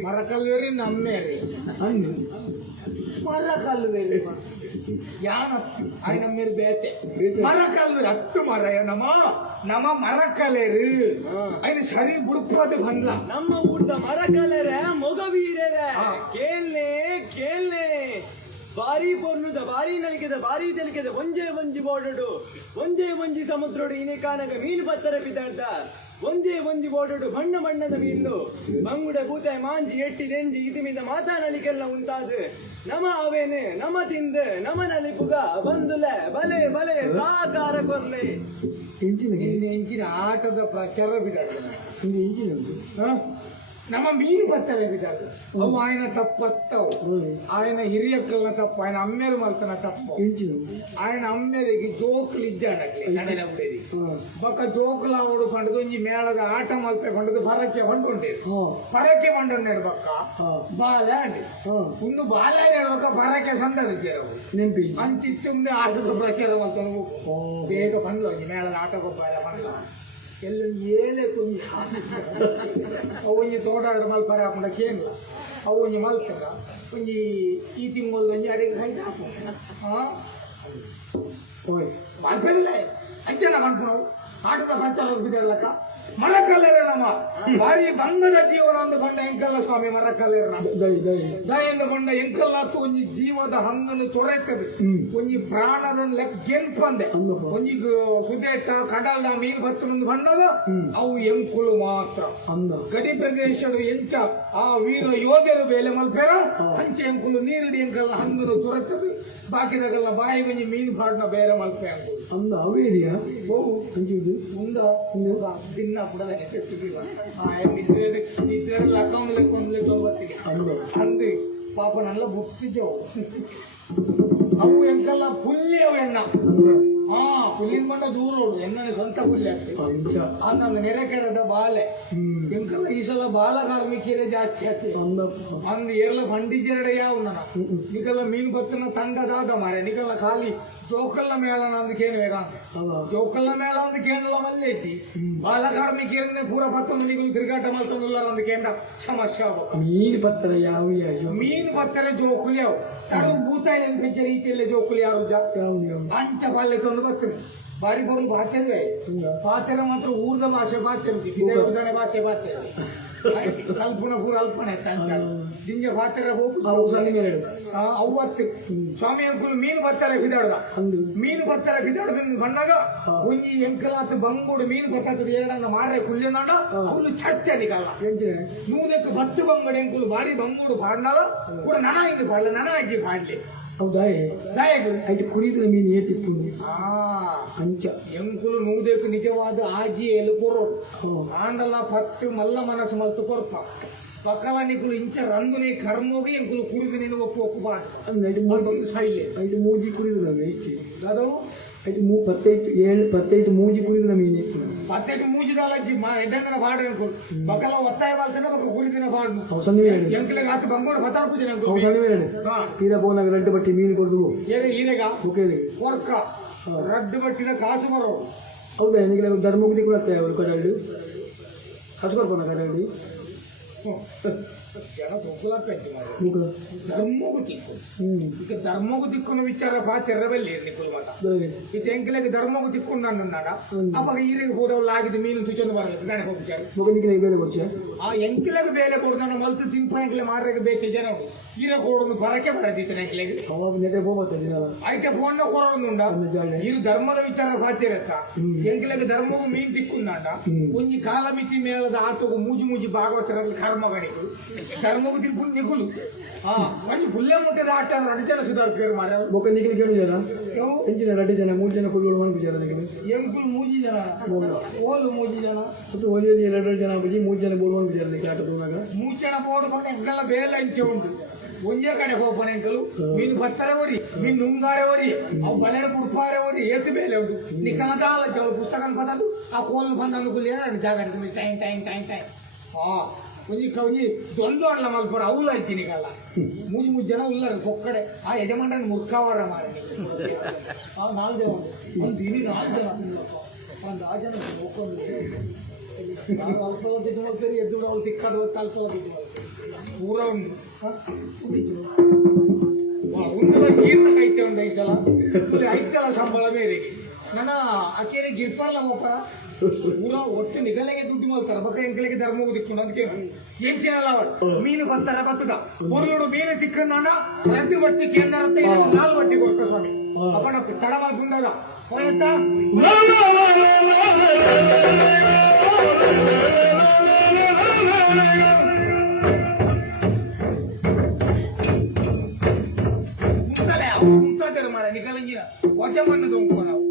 ಮರಕಲ್ವೇರಿ ನಮ್ಮೇರಿ ಮರಕಲ್ವೇರಿ ಯಾನ ಅಡಿ ನಮ್ಮೇರಿ ಬೇತೆ ಮರಕಲ್ವೇರಿ ಹತ್ತು ಮರ ನಮ್ಮ ಮರಕಲೇರು ಅಯ್ಯ ಸರಿ ಬುಡುಕೋದು ಬಂದ್ಲ ನಮ್ಮ ಊಟ ಮರಕಲರ ಮೊಗವೀರರ ಕೇಳ್ನೆ ಕೇಳ್ನೆ ಬಾರಿ ಪೊರ್ನುದ ಬಾರಿ ನಲಿಕೆದ ಬಾರಿ ತೆಲಿಕೆದ ಒಂಜೆ ಒಂಜಿ ಬೋಡಡು ಒಂಜೆ ಒಂಜಿ ಸಮುದ್ರಡು ಇನೇ ಕಾನಗ ಮೀನು ಪತ್ತರ ಬಿದ್ದಾಡ್ದ ಒಂಜೆ ಒಂಜಿ ಬೋಡಡು ಬಣ್ಣ ಬಣ್ಣದ ಮೀನು ಮಂಗುಡ ಬೂತಾಯಿ ಮಾಂಜಿ ಎಟ್ಟಿದೆಂಜಿ ಇದಿಮಿಂದ ಮಾತಾನಲಿಕೆಲ್ಲ ಉಂಟಾದು ನಮ ಅವೇನೆ ನಮ ತಿಂದು ನಮ ನಲಿಪುಗ ಬಂದುಲ ಬಲೆ ಬಲೆ ಸಾಕಾರ ಕೊರ್ಲೆ ಇಂಚಿನ ಆಟದ ಪ್ರಚಾರ ಬಿದ್ದಾಡ್ದ ನಮ್ಮ ಮೀನು ಬತ್ತಲೆ ಬಿದ್ದಾಡ್ದ ಅವು ఆయన ತಪ್ಪತ್ತವು ఆయన ಹಿರಿಯಕ್ಕಲ್ಲ ತಪ್ಪು ఆయన ಅಮ್ಮೇರು ಮಲ್ತನ ತಪ್ಪು ఆయన ಅಮ್ಮೇರಿಗೆ ಜೋಕ್ಲು ಇದ್ದಾಡಕ್ಲಿ ನಡಲ ಉಡೇರಿ ಬೊಕ್ಕ ಜೋಕ್ಲ ಅವಡು ಪಂಡದು ಒಂಜಿ ಮೇಳದ ಆಟ ಮಲ್ಪೆ ಪಂಡದು ಪರಕ್ಕೆ ಪಂಡುಂಡೇರಿ ಪರಕ್ಕೆ ಪಂಡನ್ನೇರು ಬೊಕ್ಕ ಬಾಲ ಅಂಡಿ ಒಂದು ಬಾಲ ಹೇಳ್ಬೇಕ ಪರಕ್ಕೆ ಸಂದರಿಸಿರವು ನೆಂಪಿ ಅಂಚಿತ್ತುಂದೆ ಆಟದ ಪ್ರಚಾರ ಮಲ್ತನು ಬೇಗ ಬಂದ್ಲು ಒಂಜಿ ಮೇಳದ ಆಟ ಗೊಬ್ಬರ ಬಂದ್ಲ ಎಲ್ಲ ಏನೇ ಕುಂಜ ಅವು ತೋಟಾಡ ಮಲ್ಪರ ಹಾಕೊಂಡ ಕೇಂದ್ರ ಅವು ಒಂಜಿ ಮಲ್ತಗ ಒಂಜಿ ಈ ತಿಂಗಳು ಒಂಜಿ ಅಡಿಗೆ ಸೈಟ್ ಹಾಕು ಮಲ್ಪೆಲ್ಲ ಅಂಚನ ಮನ್ಪುಣವು ಆಟದ ಪ್ರಚಾರ ಬಿದ್ದಲ್ಲಕ್ಕ ಮರಕಲ್ಲೇರ ನಮ್ಮ ಬಾರಿ ಬಂಗದ ಜೀವನ ಅಂದುಕೊಂಡ ಎಂಕಲ್ಲ ಸ್ವಾಮಿ ಮರಕಲ್ಲೇರ ದಯೆಂದು ಕೊಂಡ ಎಂಕಲ್ಲಾತು ಒಂಜಿ ಜೀವದ ಹಂಗನ್ನು ತೊರೆತದೆ ಒಂಜಿ ಪ್ರಾಣದ ಲೆಕ್ಕ ಗೆಂಪಂದೆ ಒಂಜಿ ಸುದೇಟ ಕಡಲ ಮೀನು ಬತ್ತನೊಂದು ಬಣ್ಣದ ಅವು ಎಂಕುಲು ಮಾತ್ರ ಗಡಿ ಪ್ರದೇಶದ ಎಂಚ ಆ ವೀರ ಯೋಧರು ಬೇಲೆ ಮಲ್ಪೆರ ಅಂಚೆ ಎಂಕುಲು ನೀರಿಡಿ ಎಂಕಲ್ಲ ಹಂಗನ್ನು ತೊರೆತದೆ ಬಾಕಿದಾಗಲ್ಲ ಬಾಯಿ ಒಂಜಿ ಮೀನು ಪಾಡ್ನ ಬೇರೆ ಮಲ್ಪೆ ಅಂದ ಅವೇರಿಯಾ ಬಹು ಮುಂದ ದಿನ ಅಕೌಂಟ್ ಲೆಕ್ಕ ಅಂದು ಪಾಪ ನಲ್ಲ ಬುಕ್ಸಿದ್ದೆವು ಅವು ಎಂಕಲ್ಲ ಪುಲ್ಲಿ ಅವು ಎಣ್ಣ ಪುಲ್ಲಿನ ಬಂಡ ದೂರ ಉಡು ಎಣ್ಣೆ ಸ್ವಂತ ಪುಲ್ಲಿ ಆಗ್ತದೆ ಅಂದ ನೆರೆಕೆರದ ಬಾಲೆ ಎಂಕಲ್ಲ ಈ ಸಲ ಬಾಲ ಕಾರ್ಮಿಕರೇ ಜಾಸ್ತಿ ಆಗ್ತದೆ ಅಂದ್ ಎಲ್ಲ ಪಂಡಿಜರಡೆ ಯಾವ ನಿಗಲ್ಲ ಮೀನು ಬತ್ತನ ತಂಡದಾದ ಮಾರೆ ನಿಗಲ್ಲ ಖಾಲಿ ಜೋಕಲ್ನ ಮೇಳ ಅಂದ್ ಕೇಳುವೇಗ ಜೋಕಲ್ನ ಮೇಳ ಅಂದ್ ಕೇಳಲ್ಲ ಮಲ್ಲೇತಿ ಬಾಲ ಕಾರ್ಮಿಕರನ್ನೇ ಪೂರ 10 ಮಂದಿಗಳು ತಿರುಗಾಟ ಮಾಡ್ಕೊಂಡಲ್ಲ ಅಂದ್ ಕೇಂದ್ರ ಸಮಸ್ಯೆ ಆಗ್ಬೇಕು ಮೀನು ಪತ್ತರ ಯಾವ ಮೀನು ಬತ್ತರೆ ಜೋಕುಲಿ ಅವು ತರು ಭೂತಾಯಿ ನೆನಪಿಚ್ಚ ರೀತಿಯಲ್ಲೇ ಜೋಕುಲಿ ಯಾವ ಅಂಚ ಬಾಲ್ಯ ತಂದು ಬರ್ತದೆ ಬಾರಿ ಬರೋದು ಬಾತ್ಯಲ್ವೇ ಬಾತ್ಯರ ಮಾತ್ರ ಊರ್ದ ಭಾಷೆ ಬಾತ್ಯರು ಭಾಷೆ ಬಾತ್ಯ ಕಲ್ಪನ ಪೂರ ಅಲ್ಪನೆ ತಂಕ ದಿಂಜ ಪಾತ್ರ ಅವು ಸಣ್ಣ ಮೇಲೆ ಹೇಳು. ಅವತ್ತು ಸ್ವಾಮಿ ಅಂಕುಲು ಮೀನು ಬರ್ತಾರೆ ಬಿದ್ದಾಡ್ದ ಮೀನು ಬರ್ತಾರೆ ಬಿದ್ದಾಡ್ದ ಬಂದಾಗ ಒಂಜಿ ಎಂಕಲಾತ್ ಬಂಗುಡು ಮೀನು ಬರ್ತದ ಏಳಂಗ ಮಾರ್ರೆ ಕುಲ್ಯನಾಡ ಫುಲ್ ಚಚ್ಚದಿಗಲ್ಲ ನೂದಕ್ಕೆ ಬತ್ತು ಬಂಗಡಿ ಎಂಕುಲು ಬಾರಿ ಬಂಗುಡು ಪಾಡ್ನಾಗ ಕೂಡ ನನ ಇಂದು ಪಾಡ್ಲ ನನ ಅಜ್ಜಿ ಪಾಡ್ಲಿ ಹೌದಾ ನಾಯಕರು ಐಟು ಕುರಿದ್ರೆ ಮೀನು ಏತಿತ್ತು ಅಂಚ ಎಂಕುಲು ನೂದಕ್ಕೆ ನಿಜವಾದ ಆಜಿ ಎಲು ಕೊರೋಡು ಆಂಡಲ ಪತ್ತು ಮಲ್ಲ ಮನಸ್ಸು ಮಲ್ತು ಕೊರಪ ಪಕ್ಕಲ ನಿಕುಲು ಇಂಚ ರಂಗುನಿ ಕರ್ಮೋಗಿ ಎಂಕುಲು ಕುಡಿದು ನೀನು ಒಪ್ಪು ಒಪ್ಪು ಬಾಡ್ ಅದೊಂದು ಶೈಲಿ ಐಟು ಮೂಜಿ ಕುರಿದ್ರೆ ಐತಿ ಅದು ಐಟು 15 ಮೂಜಿ ಕುರಿದ್ರೆ ಮೀನು ಇತ್ತು ಪತ್ತೆಟ್ಟು ಮೂಜಿದಾಲಜ್ಜಿ ಎಡ್ಡಂಗನ ಬಾಡು ಎಂಕುಲು ಪಕ್ಕಲ ಒತ್ತಾಯ ಬಾಳ್ತಾನೆ ಬಕ್ಕ ಕುಡಿದಿನ ಬಾಡು ಅವು ಸಣ್ಣ ಮೇಲೆ ಹೇಳು. ಎಂಕಲಿಗೆ ಆತು ಬಂಗೋಡು ಬತಾರ್ ಪೂಜೆ ಅವು ಸಣ್ಣ ಮೇಲೆ ಹೇಳು. ತೀರಾ ಬೋನಾಗ ರೆಡ್ ಬಟ್ಟಿ ಮೀನು ಕೊಡ್ದು ಈರೆಗ ಬುಕೇಲಿ ಕೊರ್ಕ ರಡ್ಡು ಬಟ್ಟಿನ ಕಾಸು ಬರೋ ಹೌದಾ ನಿನಗೆ ಧರ್ಮಗುದಿ ಕೊಡತ್ತೆ ಅವರು ಕಡಲ್ಲು ಕಾಸು ಕೊಡ್ಬೋಣ ಕಡಲ್ಲು ಜನ ತೊಂಕುಲಕ್ಕಂಚು ಮಾಡಿ ಮುಖ ಧರ್ಮಗೂ ತಿಕ್ಕು ಈಗ ಧರ್ಮಗೂ ತಿಕ್ಕುನ ವಿಚಾರ ಪಾತಿರಬಲ್ಲಿ ನಿಕ್ಕುಲು ಮತ ಇದು ಎಂಕಲಿಗೆ ಧರ್ಮಗೂ ತಿಕ್ಕೊಂಡು ನನ್ನನ್ನಾಡ ಅವಾಗ ಈರಿಗೆ ಹೋದವಲ್ಲ ಆಗಿದ್ದು ಮೀನು ತುಚೊಂದು ಬರಲ್ಲ ಗಣಕ ವಿಚಾರ ಮುಖನಿಗೆ ಬೇರೆ ಕೊಚ್ಚ ಆ ಎಂಕಿಲೆಗೆ ಬೇಲೆ ಕೊಡ್ತಾನೆ ಮಲ್ತು ತಿನ್ಪ ಎಂಕಲೆ ಮಾರ್ರೆಗೆ ಬೇಕು ಜನ ಈರ ಕೊಡೋದು ಬರಕ್ಕೆ ಬರದಿತ್ತು ಎಂಕಲೆಗೆ ಅವಾಗ ನೆರೆ ಹೋಗ್ಬತ್ತ ದಿನ ಐತೆ ಫೋನ್ ಕೊಡೋದುಂಡ ಇದು ಧರ್ಮದ ವಿಚಾರ ಪಾತಿರತ್ತ ಎಂಕಲೆಗೆ ಧರ್ಮಗೂ ಮೀನ್ ತಿಕ್ಕುಂದಾಂಡ ಒಂಜಿ ಕಾಲ ಮಿತಿ ಮೇಳದ ಆತಗು ಮೂಜಿ ಮೂಜಿ ಭಾಗವತರಲ್ಲಿ ಕರ್ಮಗಳಿಗೂ ಧರ್ಮಗೂ ತಿಕ್ಕು ನಿಗುಲು ಒಂದು ಬುಲ್ಲೆ ಮುಟ್ಟದ ಆಟ ಅಡಿಜನ ಸುಧಾರಿಸ್ತಾರೆ ಮಾರ ಮುಖ ನಿಖಿಲ್ ಕೇಳು ಜನ ಎಂಚಿನ 2 ಜನ 3 ಜನ ಕುಳ್ಳು ಮನ್ಪಿಚಾರ ನಿಖಿಲ್ ಎಂಕುಲು ಮೂಜಿ ಜನ ಓಲು ಮೂಜಿ ಜನ ಮತ್ತು ಹೋಲಿಯಲ್ಲಿ 2 ಜನ ಬಜಿ 3 ಜನ ಬೋಲ್ ಮನ್ಪಿಚಾರ ನಿಖಿಲ್ ಆಟ ತೋನಾಗ ಮೂಚಣ ಬೋಡ್ಕೊಂಡು ಎಂಕೆಲ್ಲ ಬೇಲೆ ಇಂಚೆ ಉಂಟು ಒಂದೇ ಕಡೆ ಹೋಗ್ತಾನೆ ಎಂಕಲು ಮೀನು ಬತ್ತರೆ ಓರಿ ಮೀನು ನುಂಗಾರೆ ಓರಿ ಅವು ಬಳೆರ ಕುಡ್ಪಾರೆ ಓರಿ ಏತು ಬೇಲೆ ಉಂಟು ನಿಖಲದಾಲ ಪುಸ್ತಕ ಪದದು ಆ ಕೋಲ್ ಬಂದ ಅನುಕೂಲ ಜಾಗ ಟೈಮ್ ಟೈಮ್ ಟೈಮ್ ಟೈಮ್ ಒಂಜಿ ಕೌಜಿ ದೊಂದು ಅಣ್ಣ ಮಲ್ಪರ ಅವಳು ಐತಿ ನಿಗಲ್ಲ ಮೂಜಿ ಜನ ಉಲ್ಲರು ಕೊಕ್ಕಡೆ ಆ ಯಜಮಾನನ ಮುರ್ಕಾವರ ಮಾರ ನಾಲ್ಕು ಒಂದು ದಿನ 4 ಜನ ಒಂದು 6 ಜನ ಒಕ್ಕೊಂದು ಅಲ್ಪಲ ತಿದ್ದು ಮಾಡ್ತಾರೆ ಎದ್ದು ಅವ್ರು ತಿಕ್ಕಾದ ಹೊತ್ತು ಅಲ್ಪಲ ತಿದ್ದು ಮಾಡ್ತಾರೆ ಪೂರ ಉಂಟು ಉಂಟು ನೀರಿನ ಕೈತೆ ಒಂದು 5 ಸಲ ಐತಲ್ಲ ಸಂಬಳ ಮೇರೆಗೆ ನನ್ನ ಅಕ್ಕೇರಿ ಗಿರ್ಪರ್ಲ ಹೋಗ್ತಾರ ಪೂರ ಒಟ್ಟು ನಿಗಲೆಗೆ ದುಡ್ಡು ಮಾಡ್ತಾರ ಬಕ್ಕ ಎಂಕಲಿಗೆ ಧರ್ಮ ತಿಕ್ಕೊಂಡು ಅದಕ್ಕೆ ಏನ್ ತಿನ್ನಲ್ಲ ಅವಳು ಮೀನು ಬರ್ತಾರೆ ಬತ್ತದ ಹೊರಗಡೆ ಮೀನು ತಿಕ್ಕಂಡ 2 ಬಟ್ಟಿ ಕೇಂದ್ರ 4 ಬಟ್ಟಿ ಕೊಡ್ತ ಸ್ವಾಮಿ ಅಪ್ಪಣ ತಡ ಮಾಡ್ಕೊಂಡಾಗ ಆಯ್ತಾ ಮುಟ್ಟಲೆ ಅವ್ರು ಮುಟ್ಟಾದ್ರೆ ಮಾಡ ನಿಗಲಂಗಿನ ಹೊಸ ಮಣ್ಣದು ನಾವು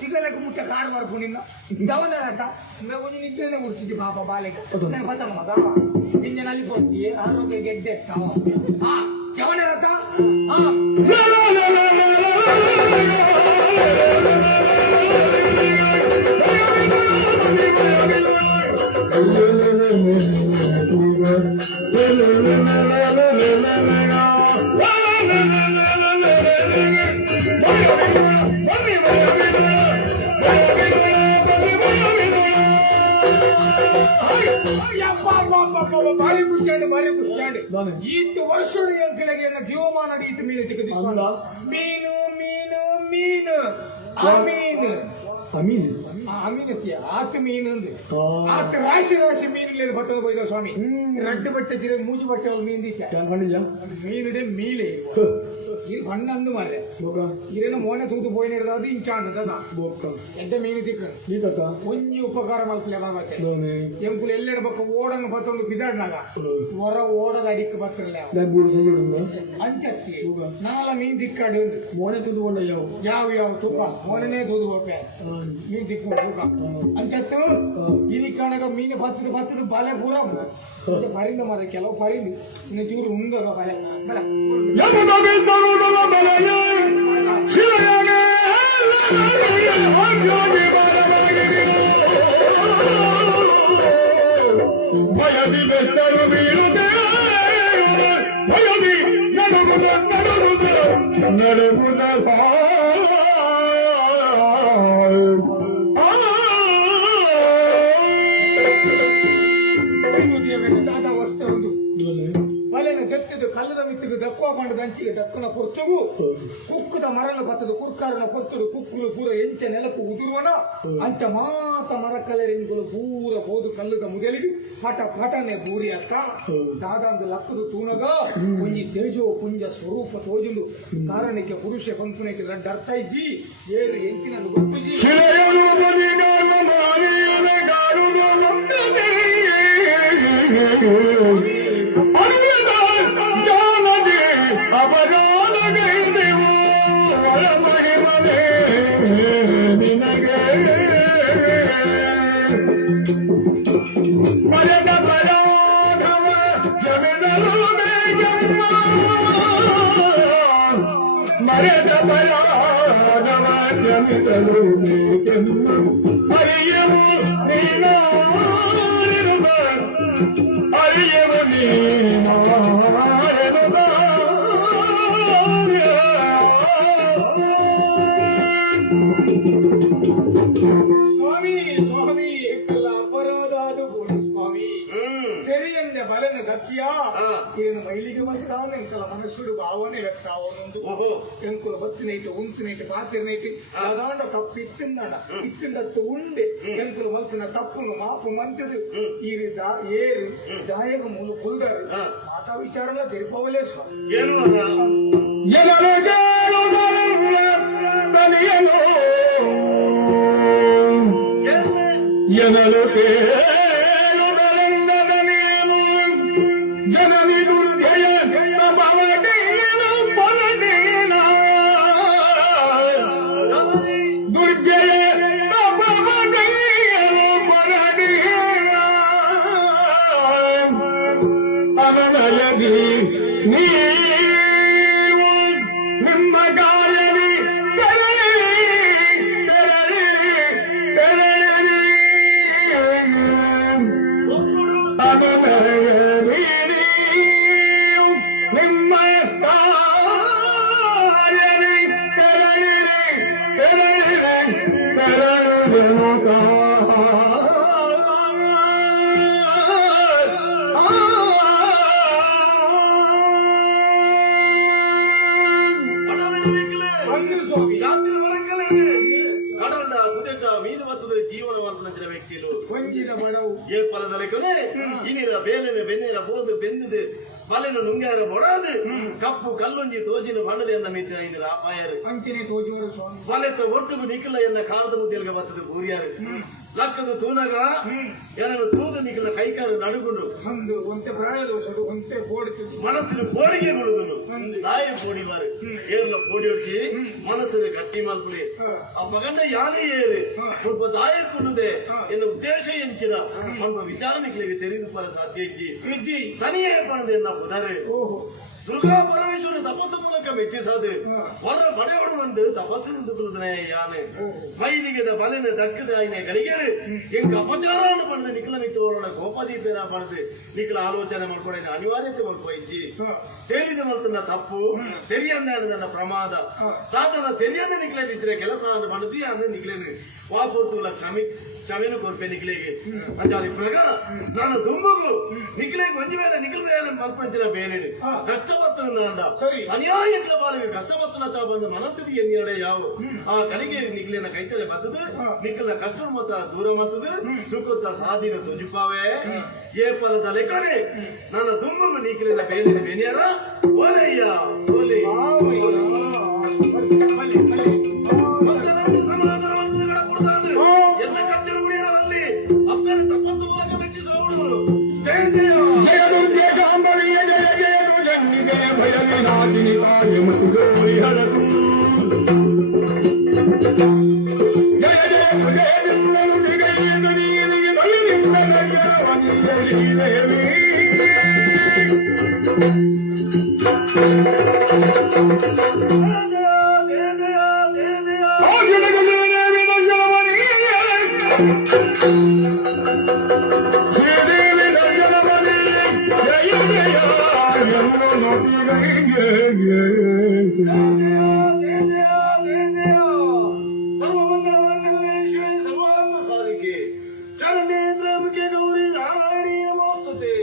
ಸಿಗಲಕ್ಕೆ ಮುಟ್ಟ ಕಾಡು ಮಾಡ್ಕೊಂಡಿಲ್ಲ ದವನಟ ಒಂದು ನಿದ್ರೆನೆ ಮುಡ್ತಿದ್ದಿ ಪಾಪ ಬಾಲೆಗೆ ಬತ್ತಮ್ಮ ಮಗ ಇಂಜನಲ್ಲಿ ಕೊಡ್ತಿ ಆರೋಗ್ಯ ಗೆದ್ದೆ ಜವನ ರಥ ಭಾರಿ ಖುಷಿಯಾಡಿ ಈತು ವರ್ಷದ ಎಂಕಲೆಗೆ ಜೀವಮಾನ ಈತು ಮೀನು ತೆಗೆದು ಮೀನು ಮೀನು ಮೀನು ಮೀನು ಅಮೀನತಿಯ ಆತು ಮೀನು ಆತ ರಾಶಿ ರಾಶಿ ಮೀನು ಬಟ್ಟದ ಹೋಯ್ದ ಸ್ವಾಮಿ 2 ಬಟ್ಟೆ ಜಿರ 3 ಬಟ್ಟೆ ಮೀನು ಮೀನುಡೆ ಮೀಲೆ ಇದು ಬಣ್ಣಂದು ಮಾರ್ರೆ ಇರೇನು ಮೋನೆ ತೂತು ಪೋಯಿನ ಅದು ಇಂಚಾಂಡದ ಎಡ್ಡೆ ಮೀನು ತಿಕ್ಕ ಒಂಜಿ ಉಪಕಾರ ಮಲ್ಪಲೆ ಬಾಬತ್ತೆ ಎಂಕುಲು ಎಲ್ಲೆಡೆ ಬಕ್ಕ ಓಡನ್ನು ಬತ್ತೊಂದು ಬಿದಾಡ್ನಾಗ ಹೊರ ಓಡದ ಅಡಿಕ್ಕೆ ಬತ್ತಿರಲ್ಲ ಅಂಚತ್ತಿ ನಾಲ ಮೀನು ತಿಕ್ಕಾಡು ಮೋನೆ ತುದುಕೊಂಡ ಯಾವ ತುಪ್ಪ ಮೋನೇ ತೂದು ಹೋಗ್ರೆ ಮೀನು ತಿಕ್ಕೊಂಡು ತೂಕ ಅಂಚತ್ತು ಇಲ್ಲಿ ಕಣಗ ಮೀನು ಬತ್ತದ ಬಾಲೆ ಪೂರ ಪರಿಂದ ಮಾರ ಕೆಲವು ಪರಿಂದು ಇನ್ನು ಚೂರು ಮುಂದಾಗ ಬಾಲೆ ಭಯದಿ ಬೆಟ್ಟರು ಬೀಳುತ್ತೆ ಭಯದಿ ನಡುಗುದ ವಸ್ತು ಬಲೆನ ದೆತ್ತಿದ್ದು ಕಲ್ಲದ ಮಿತ್ತಿಗೆ ದಕ್ಕುವ ಪಂಡ ದಂಚಿಗೆ ದಕ್ಕನ ಪೊರ್ತುಗು ಕುಕ್ಕದ ಮರಲು ಬತ್ತದ ಕುರ್ಕಾರನ ಪೊತ್ತುಡು ಕುಕ್ಕುಲು ಪೂರ ಎಂಚ ನೆಲಕ್ಕೂ ಉದುರುವನ ಅಂಚ ಮಾತ ಮರ ಕಲರಿಂಗುಲು ಪೂರ ಹೋದು ಕಲ್ಲದ ಮುದಲಿಗೆ ಪಟ ಪಟನೆ ಬೂರಿ ಅಕ್ಕ ದಾದಂದು ಲಕ್ಕದು ತೂನಗ ಒಂಜಿ ತೇಜೋ ಪುಂಜ ಸ್ವರೂಪ ತೋಜುಂಡು ಕಾರಣಕ್ಕೆ ಪುರುಷ ಪಂಪುನಕ್ಕೆ ದೊಡ್ಡ ಅರ್ಥ ಇಜ್ಜಿ ಏಳು ಎಂಚಿನದು ಗೊತ್ತುಜಿ ಸ್ವಾಮಿ ಸ್ವಾಮಿ ಏಕಲ್ಲ ಅಪರಾಧ ಅದು ಸ್ವಾಮಿ ಸರಿಯಂದೆ ಬಲನ ದತ್ತಿಯ ಏನು ಮೈಲಿಗೆ ಬರ್ತಾವ ಎಂಕಲ ಮನಸ್ಸುಡು ಭಾವನೆ ವ್ಯಕ್ತ ಅವನೊಂದು ಎಂಕುಲ ಬತ್ತಿನೈಟು ಉಂತಿನೈಟು ಪಾತಿರ್ನೈಟು ಅದಾಂಡ ತಪ್ಪು ಇತ್ತಿಂದತ್ತು ಉಂಡೆ ಎಂಕುಲ ಮಲ್ತಿನ ತಪ್ಪುನು ಮಾಪು ಮಂತದು ಈರಿ ಏರಿ ದಾಯಗ ಮೂಲ ಕುಲ್ದರು ಆತ ವಿಚಾರನ ತಿರುಪವಲೇ ಸ್ವಾಮಿ ಎನಲು ಜನನಿ ದುರ್ಗಯ ಪವನೇನ ಪವನೇನ ದುರ್ಗಯ ಪವನೇನ ಪವನೇನ ಅವನಯದಿ ನೀವು ನಿಮ್ಮ ಗಾಯನಿ ಜೀವನವಂತನ ವ್ಯಕ್ತಿಗಳು ಕೊಂಚಿದ ಬಡವು ಏ ಫಲದಲ್ಲಿ ಕೊನೆ ಇನಿರ ಬೇಲಿನ ಬೆನ್ನಿರ ಬೋದು ಬೆಂದಿದೆ ಬಲಿನ ನುಂಗಾರ ಮೊಡಾದು ಕಪ್ಪು ಕಲ್ಲೊಂಜಿ ತೋಜಿನ ಬಣ್ಣದ ಎನ್ನ ಮಿತ್ತ ಇನಿರ ಅಪಾಯರು ಅಂಚನೆ ತೋಜುವರು ಸ್ವಾಮಿ ಬಲೆತ ಒಟ್ಟುಗು ನಿಖಿಲ ಎನ್ನ ಕಾಲದ ಮುದ್ದೆಲ್ಗ ಬತ್ತದ ಕೂರಿಯಾರು ಲಕ್ಕದ ತೂನಗ ಏನನ್ನು ತೂದು ನಿಖಿಲ ಕೈಕಾರು ನಡುಗುಂಡು ಒಂದು ಒಂತೆ ಪ್ರಾಯ ದೋಷದು ಒಂತೆ ಪೋಡಿತು ಮನಸ್ಸಿನ ಪೋಡಿಗೆ ಬಿಡುದುನು ನಾಯ ಪೋಡಿವಾರು ಏರ್ಲ ಪೋಡಿ ಹೊಡ್ಚಿ ಮನಸ್ಸಿನ ಗಟ್ಟಿ ಮಲ್ಪುಲಿ ಆ ಮಗನ ಯಾನೇ ಏರು ಒಬ್ಬ ದಾಯ ಕೊಡುದೆ ಎನ್ನ ಉದ್ದೇಶ ಎಂಚಿನ ಒಬ್ಬ ವಿಚಾರ ನಿಖಿಲಿಗೆ ತೆರೆದು ಪರ ಸಾಧ್ಯ ಇಜ್ಜಿ ತನಿಯೇ ಪಣದೆ ಎನ್ನ ಉದಾರೆ ದುರ್ಗಾ ಪರಮೇಶ್ವರ ತಪಸ್ಸು ಮೂಲಕ ಮೆಚ್ಚಿಸಾದು ಹೊರ ಪಡೆಯೋಡು ಬಂದು ತಪಸ್ಸಿನಿಂದ ಕುಲದನೆ ಯಾನೆ ಮೈಲಿಗೆದ ಬಲಿನ ದಕ್ಕದ ಆಯ್ನೆ ಗಳಿಗೆಡು ಎಂಕ ಅಪಚಾರವನ್ನು ಪಡೆದು ನಿಖಿಲ ಮಿತ್ತವರೊಳ ಗೋಪದೀಪೇರ ಪಡೆದು ನಿಖಿಲ ಆಲೋಚನೆ ಮಾಡ್ಕೊಂಡ ಅನಿವಾರ್ಯತೆ ಮಾಡ್ಕೊಯ್ತಿ ತೇಲಿದ ಮಲ್ತನ ತಪ್ಪು ತೆರಿಯಂದ ನನ್ನ ಪ್ರಮಾದ ತಾತನ ತೆರಿಯಂದ ನಿಖಿಲಿದ್ರೆ ಕೆಲಸ ಮಾಡಿದಿ ಅಂದ್ರೆ ನಿಖಿಲೇನು ವಾಪೋರ್ತುಗಳ ಕ್ಷಮೆನು ಕೊರ್ಪೆ ನಿಖಿಲೆಗೆ ಅಂಜಾದಿ ಪ್ರಕಾರ ನಾನು ದುಮ್ಮಗು ನಿಖಿಲೆಗೆ ಒಂಜಿ ಮೇಲೆ ನಿಖಿಲ್ ಮೇಲೆ ಮಲ್ಪಂಚಿನ ಬೇರೆ ಕಷ್ಟಪತ್ತಂದ ಅನ್ಯಾಯ ಬಾಲಿಗೆ ಕಷ್ಟಪತ್ತನ ಬಂದ ಮನಸ್ಸಿಗೆ ಎನ್ನಿರಡೆ ಯಾವ ಆ ಕಲಿಗೆ ನಿಖಿಲಿನ ಕೈತಲೆ ಬತ್ತದು ನಿಖಿಲ ಕಷ್ಟ ಮತ್ತ ದೂರ ಮತ್ತದು ಸುಖದ ಸಾಧಿನ ತುಜುಪಾವೆ ಏ ಫಲದ ಲೆಕ್ಕನೆ ನನ್ನ ದುಮ್ಮಗು ನಿಖಿಲಿನ ಬೇಲಿನ ಬೇನಿಯರ ಓಲೆಯ್ಯ ಓಲೆ ಎಲ್ಲ ಕತ್ತಿನ ಗುಡಿಯರಲ್ಲಿ ಅಪ್ಪನ ತಪ್ಪತ್ತು ಮೂಲಕ ಮೆಚ್ಚಿಸಬಹುದು ಜಯ ಜಯ ಜಯ ದುರ್ಗೆ ಕಾಂಬಳಿಯ ಜಯ ಜಯ ದುರ್ಗನ್ನಿಗೆ ಭಯವಿನಾದಿನಿ ತಾಯಿ ಮುಸುಗೋರಿ ಹರದು ಜಯ ಜಯ ಜಯ ದುರ್ಗನು ನಿಗೈಯದು ನೀರಿಗೆ ಬಲಿನಿಂದ ನಯ್ಯರವನಿಯಲಿ ದೇವಿ ಸರ್ವಾನಂದ ಸಾಧಿಕೆ ಚರಣೇಂದ್ರ ಮುಖ್ಯ ಗೌರಿ ನಾರಾಯಣೀಯ ಮೋಸ್ತುತೆ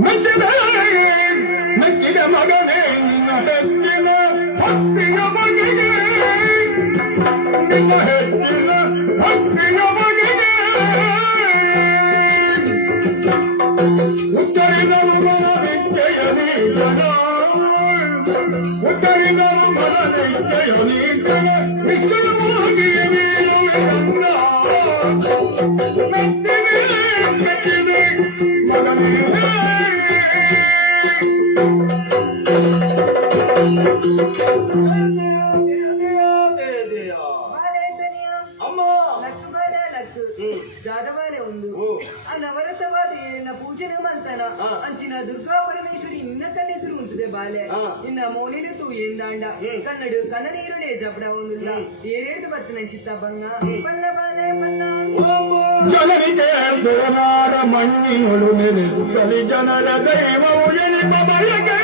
ಮೆಚ್ಚಿದ ಮೆಚ್ಚಿದ ಮಗನೇ ನಿನ್ನ ಹೆಚ್ಚಿನ ಭಕ್ತಿಯ ಬಗೆಗೆ ನಿನ್ನ ಹೆಚ್ಚಿನ ಭಕ್ತಿಯ ಬಗೆಗೆ ಉತ್ತರಿದರು ಮನವಿಚ್ಛೆಯ ನೀತನ ಉತ್ತರಿದರು ಮನವಿಚ್ಛೆಯ ನೀತನ ನಿಶ್ಚಲವಾಗಿ ನೀನುವೆ ನನ್ನ ಮೆಚ್ಚಿದೆ ಮೆಚ್ಚಿದೆ ಮಗನೇ ಅಮ್ಮ ಲಕ್ಕು ಬಾಲ ಲಕ್ಕು ಜಾದವಾಲೆ ಒಂದು ಆ ನವರಸವಾದ ಏನ ಪೂಜನೆ ಮಲ್ತನ ಅಂಚಿನ ದುರ್ಗಾ ಪರಮೇಶ್ವರಿ ಇನ್ನ ಕಣ್ಣೆದುರು ಉಂಟದೆ ಬಾಲೆ ಇನ್ನ ಮೌನಿಲು ತೂ ಎಂದಾಂಡ ಕನ್ನಡು ಕನ್ನಡೀರುಡೆ ಜಪಡ ಒಂದಿಲ್ಲ ಏರೇಡು ಬತ್ತು ನಂಚಿತ್ತ ಬಂಗ ಬಲ್ಲ ಬಾಲೆ ಬಲ್ಲ ಜನರಿಗೆ ದೊರನಾಡ ಮಣ್ಣಿನೊಳು ನೆನೆದುತ್ತಲಿ ಜನರ ದೈವವು ಎನಿಪ ಬಯಕೆ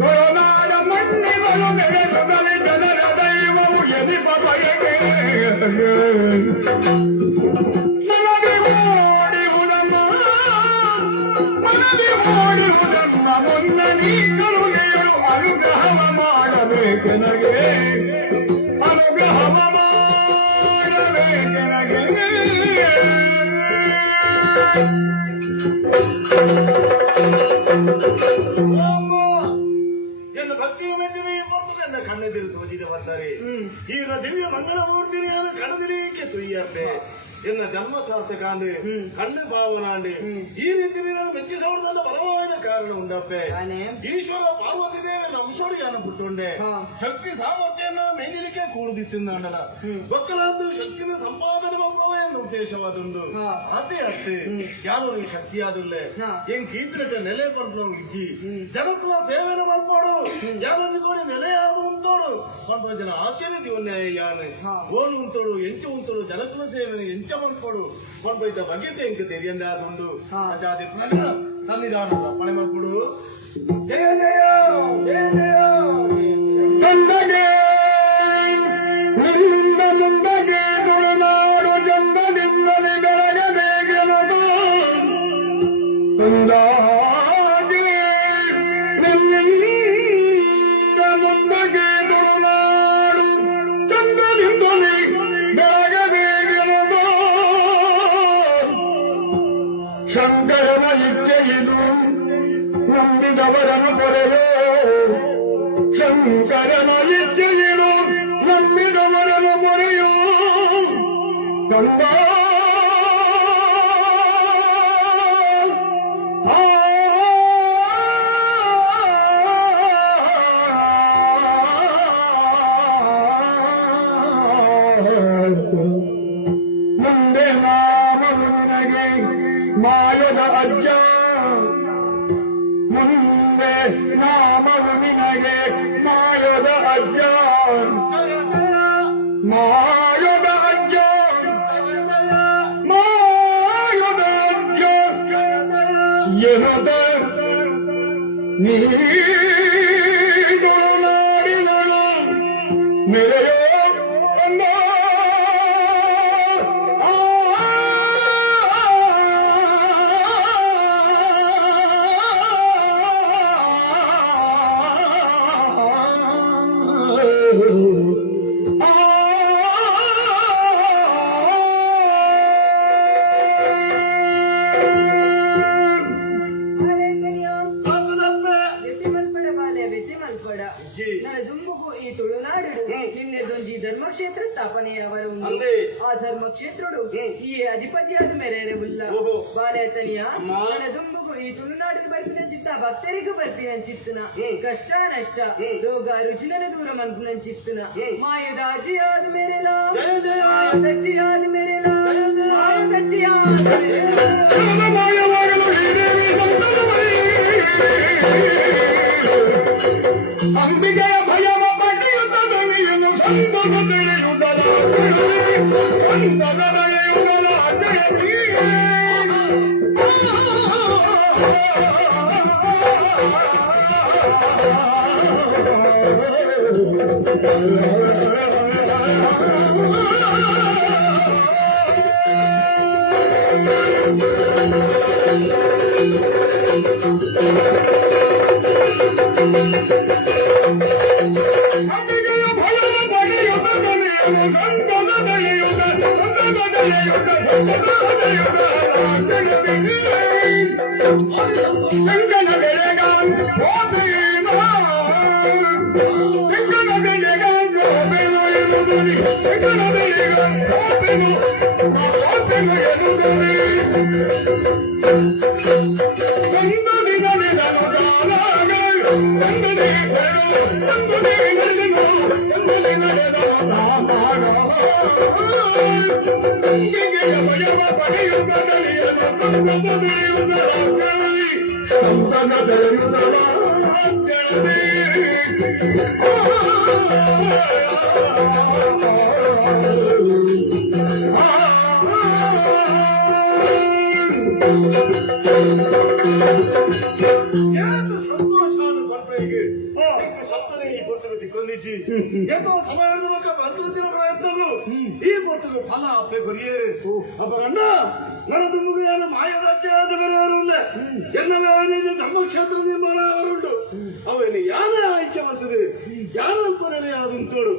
ದೊರನಾಡ ಮಣ್ಣಿನೊಳು ನೆನೆದುತ್ತಲಿ ಜನರ ದೈವವು ಎನಿಪ ಬಯಕೆ ನನಗೆ ಓಡಿಹುದಮ್ಮ ನನಗೆ ಓಡಿಹುದಮ್ಮ ಮುನ್ನ ನೀ ಕರುಗೆಯಳು ಅನುಗ್ರಹವ ಮಾಡಬೇಕೆನಗೆ ಅನುಗ್ರಹವ ಎನ್ನ ಭಕ್ತಿಯ ಮೆಚ್ಚಿದೆ ಮತ್ತು ನನ್ನ ಕಣ್ಣೆದಿರು ತೋಜಿದ ಬರ್ತಾರೆ ಈಗ ದಿವ್ಯ ಮಂಗಳ ಮೂರ್ತಿಯನ್ನು ಕಣದಿಲಿಕ್ಕೆ ತುಯ್ಯಪ್ಪೆ ಎನ್ನ ಜನ್ಮ ಸಾರ್ಥಕಾಂಡು ಕಣ್ಣ ಭಾವನಾಂಡು ಈ ರೀತಿ ನಾನು ಮೆಚ್ಚಿಸೋಣ ಬಲವಾದ ಕಾರಣ ಉಂಡಪ್ಪೆ ಈಶ್ವರ ಪಾರ್ವತಿ ದೇವಿ ಅಂಶೋಡಿಯನ್ನು ಬಿಟ್ಟುಂಡೆ ಶಕ್ತಿ ಸಾಮರ್ಥ್ಯನ ಮೇಲಿಲಿಕ್ಕೆ ಕೂಡುದಿತ್ತಿಂದಾಂಡಲ ಗೊತ್ತಲಾದ್ದು ಶಕ್ತಿನ ಸಂಪಾದನೆ ಮಕ್ಕಳೆಂದು ಉದ್ದೇಶವಾದುಂಡು ಅದೇ ಅಷ್ಟೇ ಯಾರು ಶಕ್ತಿಯಾದುಲ್ಲೆ ಹೆಂಗ್ ಕೀರ್ತಿನಟ ನೆಲೆ ಬಂದು ನಾವು ಇಜ್ಜಿ ಜನಕ್ಕಳ ಸೇವೆನ ಮಾಡ್ಬೋಡು ಯಾರನ್ನು ಕೂಡ ನೆಲೆಯಾದ ಉಂಟೋಡು ಸ್ವಲ್ಪ ಜನ ಆಶೀರ್ವದಿ ಒನ್ನೆ ಯಾನೆ ಓನು ಉಂಟೋಡು ಎಂಚು ಉಂಟೋಡು ಜನಕ್ಕಳ ಸೇವೆನ ಎಂಚ ಮಾಡ್ಕೊಡು ಕೊಂಡೊಯ್ದ ಬಗೆತೆ ಎಂಕ ತೆರಿಯಂದೆ ಆದುಂಡು ಅಜಾದಿ ತನ್ನಿದಾನದ ಪಣೆ ಮಾಡ್ಕೊಡು ಜಯ ಜಯ ಜಯ ಜಯ ತಂದಗೆ ನಿನ್ನಿಂದ ಮುಂದಗೆ ತುಳುನಾಡು ಜನ್ಮದಿಂದಲೇ ಬೆಳಗಬೇಕೆನ್ನದು ತಂದಾಗೆ ನಿನ್ನಿಂದ ಮುಂದಗೆ ತುಳುನಾಡು ಚಂದದಿಂದಲೇ ಬೆಳಗಬೇಕೆನ್ನದು ಶಂಕರನ ಇಚ್ಛೆಯಿದು ನಂಬಿದವರನ್ನು ಕೊರೆಯೋ ಶಂಕರನ ಇಚ್ಛೆಯಿರು ನಂಬಿದವರನ್ನು ಮೊರೆಯೋ ಕಂದ ಮುಂದೆ ನಾಮನು ನಿನಗೆ ಮಾಯದ ಅಜ್ಜ ಮುಂದೆ ನಾಮನು ನಿನಗೆ ಮಾಯದ ಅಜ್ಜ ಮಾಯದ ಅಜ್ಜ ಮಾಯದ ಅಜ್ಜ ಎನ್ನದ ನೀಡು ನಾಡಿನಳು ಮೆರೆಯೋ ಅಂದ ನನ್ನ ದುಂಬುಗು ಈ ತುಳುನಾಡು ನಿನ್ನೆ ದೊಂಜಿ ಧರ್ಮಕ್ಷೇತ್ರ ಸ್ಥಾಪನೆಯವರು ಆ ಧರ್ಮಕ್ಷೇತ್ರಡು ಈ ಅಧಿಪತಿಯಾದ ಮೇರೆರವುಲ್ಲ ಬಾಲೆತನಿಯ ನನ್ನ ದುಂಬುಗು ಈ ತುಳುನಾಡಿಗೆ ಬರ್ಪಿನಂಚಿತ್ತ ಭಕ್ತರಿಗೂ ಬರ್ಪಿನಂಚಿತ್ತುನ ಕಷ್ಟ ನಷ್ಟ ರೋಗ ರುಚಿನ ದೂರ ಮಂತ್ನಂಚಿತ್ತುನ ಮಾಯದ ಅಜ್ಜಿಯಾದ ಮೇರೆಲ ಮಾಯದಜ್ಜಿಯಾದ ಮೇರೆಲ ಮಾಯದಜ್ಜಿಯಾದ ಅಂಬಿಗೆಯ ಭಯವ ಪಡೆಯುತ್ತ ಧ್ವನಿಯನ್ನು ಸಂತದ ಬೆಳೆಯುವುದರ ಸಂತದ ಬೆಳೆಯುವುದರ ಜಯತಿ ಅಂಬಿಕೆಯ ಭಯದ ಬಗೆಯುತ ದನಿಯನು ಸಂತದ ದಯೆಯುತ ಸಂತದ ದಯೆಯುತ ಸಂತದ ದಯೆಯುತ ರಾಜನವಿಗೆ ಸಂಗನ ಬೆಳೆಗಾನ್ ಹೋಬೇನ ಸಂಗನ ಬೆಳೆಗಾನ್ ಹೋಬೇನು ಎನ್ನುವುದರಿ ಸಂಗನ ಬೆಳೆಗಾನ್ ಹೋಬೇನು ಹೋಬೇನು ಎನ್ನುವುದರಿ ಸಂದದಿನ ನಿಧನದಾದಾಗ ಸಂದದಿ ಬೆಳು ಸಂದದಿ ನಡೆದನು ಸಂದದಿ ನಡೆದನಾದಾಗ ಅಂಬಿಕೆಯ ಭಯವ ಪಡೆಯುವ ದಲಿಯನು ಸಂತದ ದಯೆಯುತ ರಾಜನವಿ ಸಂತದ ದಯೆಯುತ ರಾಜನವಿ ಏನು ಸಂತೋಷವನ್ನು ಕೊಡ್ಬೇಕು ಸಪ್ತನೇ ಈ ಪುಸ್ತಕಕ್ಕೆ ಕೊಂದಿಸಿ ಏನೋ ಸಮಾಜದ ಬಗ್ಗೆ ಬಂದಿರೋ ಪ್ರಯತ್ನಗಳು ಈ ಪುಸ್ತಕ ಫಲ ಅಪ್ಪೆ ಕೊರಿಯೇರು ಅಪ್ಪ ಅಣ್ಣ ನನ್ನ ತುಂಬುಗೆಯಾನ ಮಾಯದಾಚ್ಯಾದ ಬೇರೆಯವರುಲ್ಲ ಎಲ್ಲವೇ ಧರ್ಮಕ್ಷೇತ್ರ ನಿರ್ಮಾಣ ಅವರುಂಟು ಅವನು ಯಾರೇ ಆಯ್ಕೆ ಬರ್ತದೆ ಯಾರಂತ ನೆಲೆಯಾದಂತೋಡು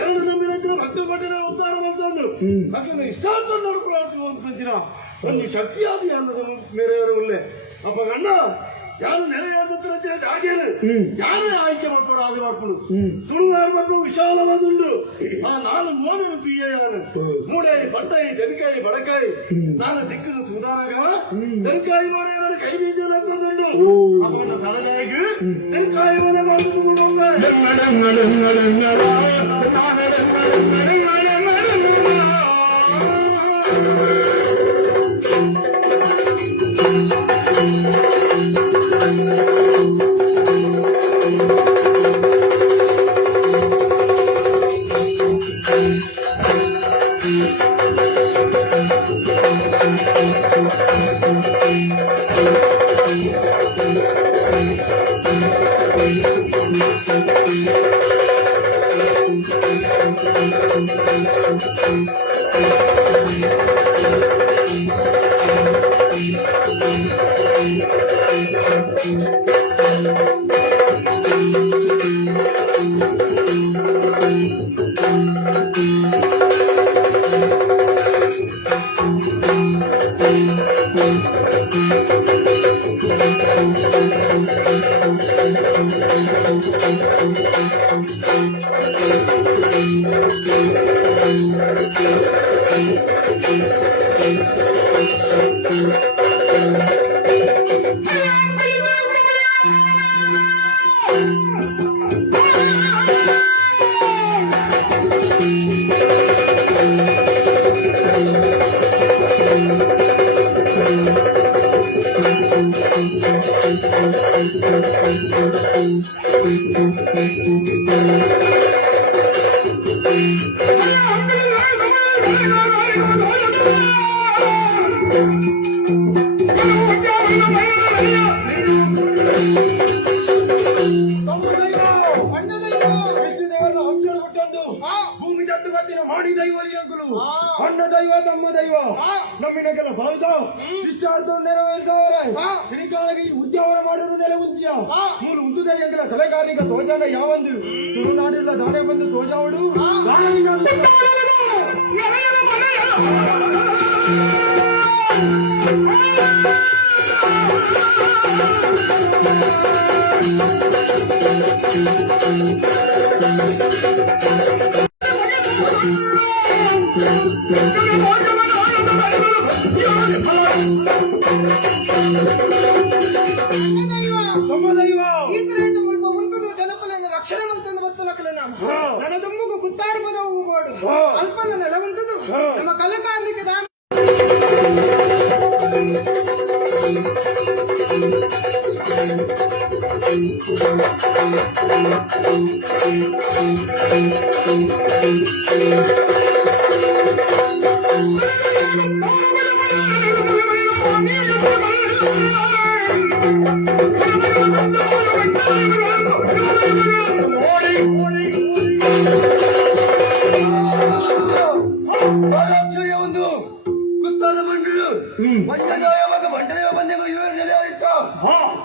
ಎರಡು ನಂಬಿನ ಭಕ್ತ ಪಟ್ಟಿನ ಉದ್ಧಾರ ಮಾಡ್ತಾನು ಹಾಗೆ ಇಷ್ಟಾರ್ಥ ನೋಡ್ಕೊಳ್ಳೋ ಅಂತಿನ ಒಂದು ಶಕ್ತಿಯಾದಿ ಅನ್ನದ ಮೇರೆಯವರು ಉಳ್ಳೆ ಅಪ್ಪ ಅಣ್ಣ ಯಾರು ನೆಲೆಯಾದಂತರ ಜಾಗೇನು ಯಾರೇ ಆಯ್ಕೆ ಮಾಡ್ಕೊಂಡು ಆದಿ ಮಾಡ್ಕೊಂಡು ತುಳುನಾಡು ಮಾಡ್ಕೊಂಡು ವಿಶಾಲವಾದುಂಡು ಆ ನಾನು ಮೋದನು ತುಯ್ಯಾನು ಮೂಡೇರಿ ಪಟ್ಟಾಯಿ ತೆನಕಾಯಿ ಬಡಕಾಯಿ ನಾನು ದಿಕ್ಕನ್ನು ಸುಧಾರಾಗ ತೆನಕಾಯಿ ಮನೆ ಕೈ ಬೀಜ ಅಂತಂದುಂಡು ಅವನ ತಲೆಯಾಗಿ ತೆನಕಾಯಿ ಮನೆ ಮಾಡಿಕೊಂಡು ಭೂಮಿ ಜತ್ತು ಬತ್ತಿನ ಮಾಡಿ ದೈವ ಅಣ್ಣ ದೈವ ತಮ್ಮ ದೈವ ನಮ್ಮಿನಗೆಲ್ಲ ಭಾವಿತ ಇಷ್ಟಾರ್ಥ ನೆರವೇರಿಸವರ ಶ್ರೀಕಾಲಕ್ಕೆ ಈ ಉದ್ಯಾವರ ಮಾಡಲು ನೆಲೆ ಉದ್ಯ ಮೂರು ಉದ್ದು ದೈವಗಳ ಕಲೆಗಾರಿಕ ತೋಜಾನ ಯಾವಂದು ತುಳುನಾಡಿಲ್ಲ ದಾನೆ ಬಂದು ತೋಜಾವಡು ತಮ್ಮ ದೈವ ಜನಕುಲನ್ನು ರಕ್ಷಣೆ ಮಂತಂದು ಬತ್ತಲಕಲ ನನ್ನ ದುಮ್ಮುಗು ಗುತ್ತಾರ ಪದವು ಮಾಡು ಅಲ್ಪನ ನೆಲವಂತದು ನಮ್ಮ ಕಲಕಾರನಿಗೆ ದಾನ ಒಂದು ಗುತ್ತಾದ ಬಂಡಳು ಪಂಚದೇವ ಬಂಡದೇವ ಬಂದೆಗಳು ಇರುವರ ನೆಲೆಯಾಯಿತು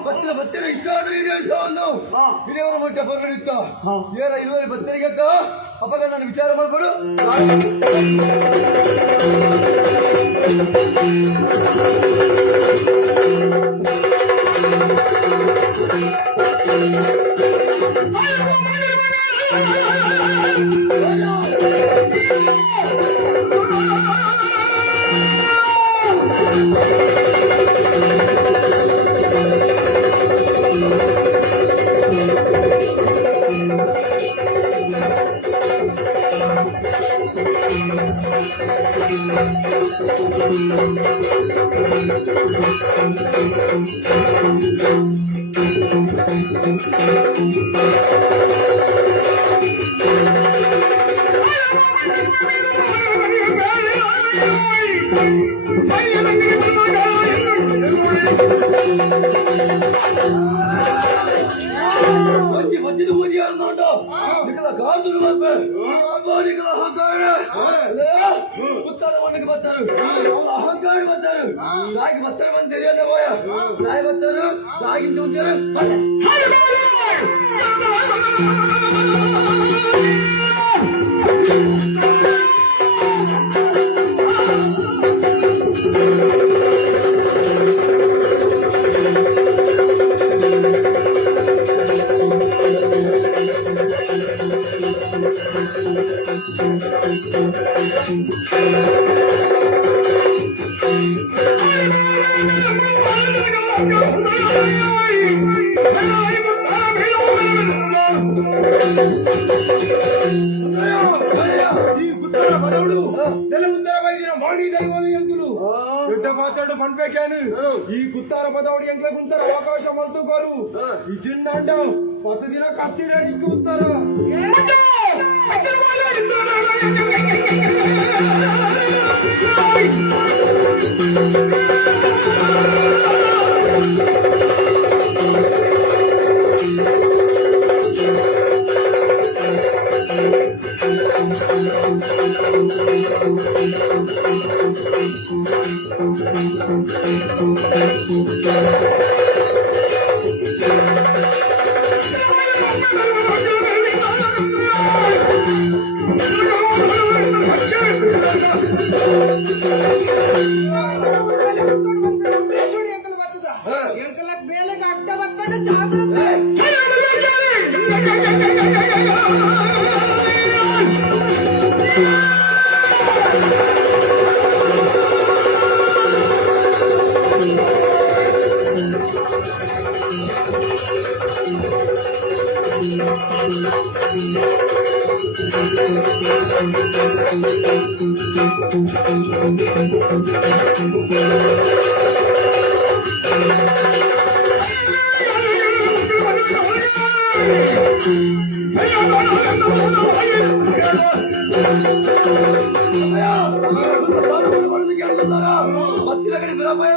ಬತ್ತಿನ ಬತ್ತಿನ ಇಷ್ಟ ಆದ್ರೆ ಒಂದು ಹಿರಿಯವರ ಮಟ್ಟ ಹೊರಗಡಿತ್ತ ಏರ ಇರುವರೆ ಬತ್ತರಿಗೆ ಅಪ್ಪಾಗ ನಾನು ವಿಚಾರ ಮಾಡ್ಬಿಡು ಮತ್ತಿದ ಊದಿಯಾರು ನೋಡು ನಿಗಳ ಗಾಂಧುರು ನಿಗಳ ಅಹಂಕಾರ ಉತ್ತರ ಮಣ್ಣಿಗೆ ಬರ್ತಾರು ಅಹಂಕಾರ ಬರ್ತಾರು ನಾಗಿ ಬರ್ತಾರ ಬಂದು ತೆರೆಯೋದೇ ಹೋಯ ನಾಯಿ ಬರ್ತಾರು ನಾಗಿಂತ ಮುಂದೆ ಮಾತಾಡು ಮಾಡ್ಬೇಕೇನು ಈ ಗುತ್ತಾರ ಪದವಡಿ ಎಂಕ್ಲೆ ಕುಂತಾರ ಅವಕಾಶ ಮಲ್ತುಕೋರು ಈ ಜಿನ್ನಾಂಡ 10 ದಿನ ಕತ್ತಿರ ಕೂತಾರ ಬೇಲೆಗೆ ಅಡ್ಡ ಬತ್ತಂಡ ಜಾಗ್ರತೆ ಮತ್ತಿನ ಕಡೆ ಬಿರಪಾಯ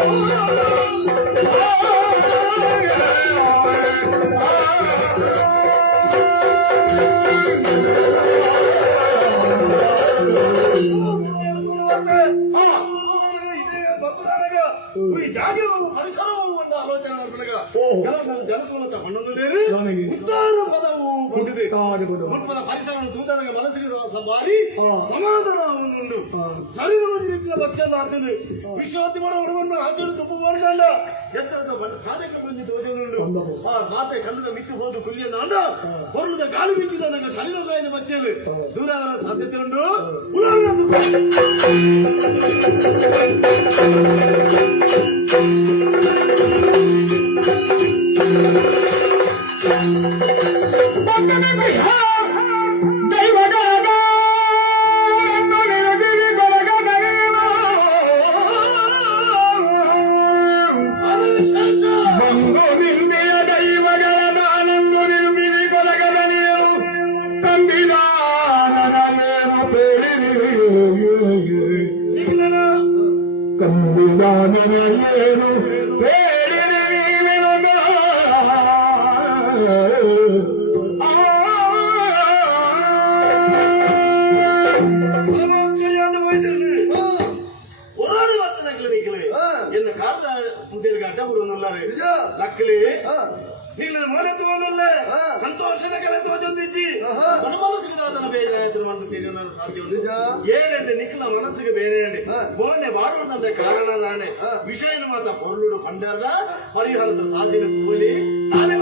Oh, ಮಕ್ಕಳಾಗ ಈ ಜಾಗವು ಪರಿಸರವು ಒಂದು ಆಲೋಚನೆ ಮಾಡ್ಕೊಂಡಾಗ ಕೆಲವೊಂದು ಜನಸೂಲ ತಗೊಂಡು ಬೇರೆ ಉತ್ತಾರ ಪದವು ಕೊಂಡಿದೆ ಮುನ್ಪದ ಪರಿಸರವನ್ನು ತೂತನಿಗೆ ಮನಸ್ಸಿಗೆ ಬಾರಿ ಸಮಾಧಾನವನ್ನು ಶರೀರ ರೀತಿಯ ಬಸ್ಸೆಲ್ಲ ಆಗ್ತದೆ ವಿಶ್ರಾಂತಿ ಮಾಡೋ ಹುಡುಗನ್ನು ಆಚರಣೆ ತಪ್ಪು ಮಾಡಿದಲ್ಲ ಎತ್ತರದ ಖಾತೆಗೆ ಬಂದು ತೋಜುಂಡು ಆ ಖಾತೆ ಕಲ್ಲದ ಮಿತ್ತು ಹೋದು ಕುಲ್ಲಿಯ ದಾಂಡ ಹೊರಳದ ಗಾಳಿ ಬಿಚ್ಚಿದ ನನಗೆ ಶರೀರ ಕಾಯಿನ ಬಚ್ಚಲು ದೂರ ಆಗರ ಸಾಧ್ಯತೆ ಉಂಟು என்ன காலத முந்திருக்கு அட்டபுரனுள்ளாரு லக்கலி ನೀನು ಮನೆ ತೋನಲ್ಲ ಸಂತೋಷದ ಕಲೆ ತೋಜೊಂದಿಜ್ಜಿ ನನ್ನ ಮನಸ್ಸಿಗೆ ಅದನ್ನ ಬೇರೆ ಆಯ್ತು ಮಾಡ್ತೀನಿ ನಾನು ಸಾಧ್ಯ ಉಂಟು ಏನೆಂದ್ರೆ ನಿಖಿಲ ಮನಸ್ಸಿಗೆ ಬೇರೆ ಅಂಡಿ ಮೋನೆ ಮಾಡುವುದಂತ ಕಾರಣ ನಾನೇ ವಿಷಯನ ಮಾತ್ರ ಪೊರ್ಲುಡು ಕಂಡಾರ ಪರಿಹಾರದ ಸಾಧ್ಯತೆ ಕೂಲಿ ನಾನೇ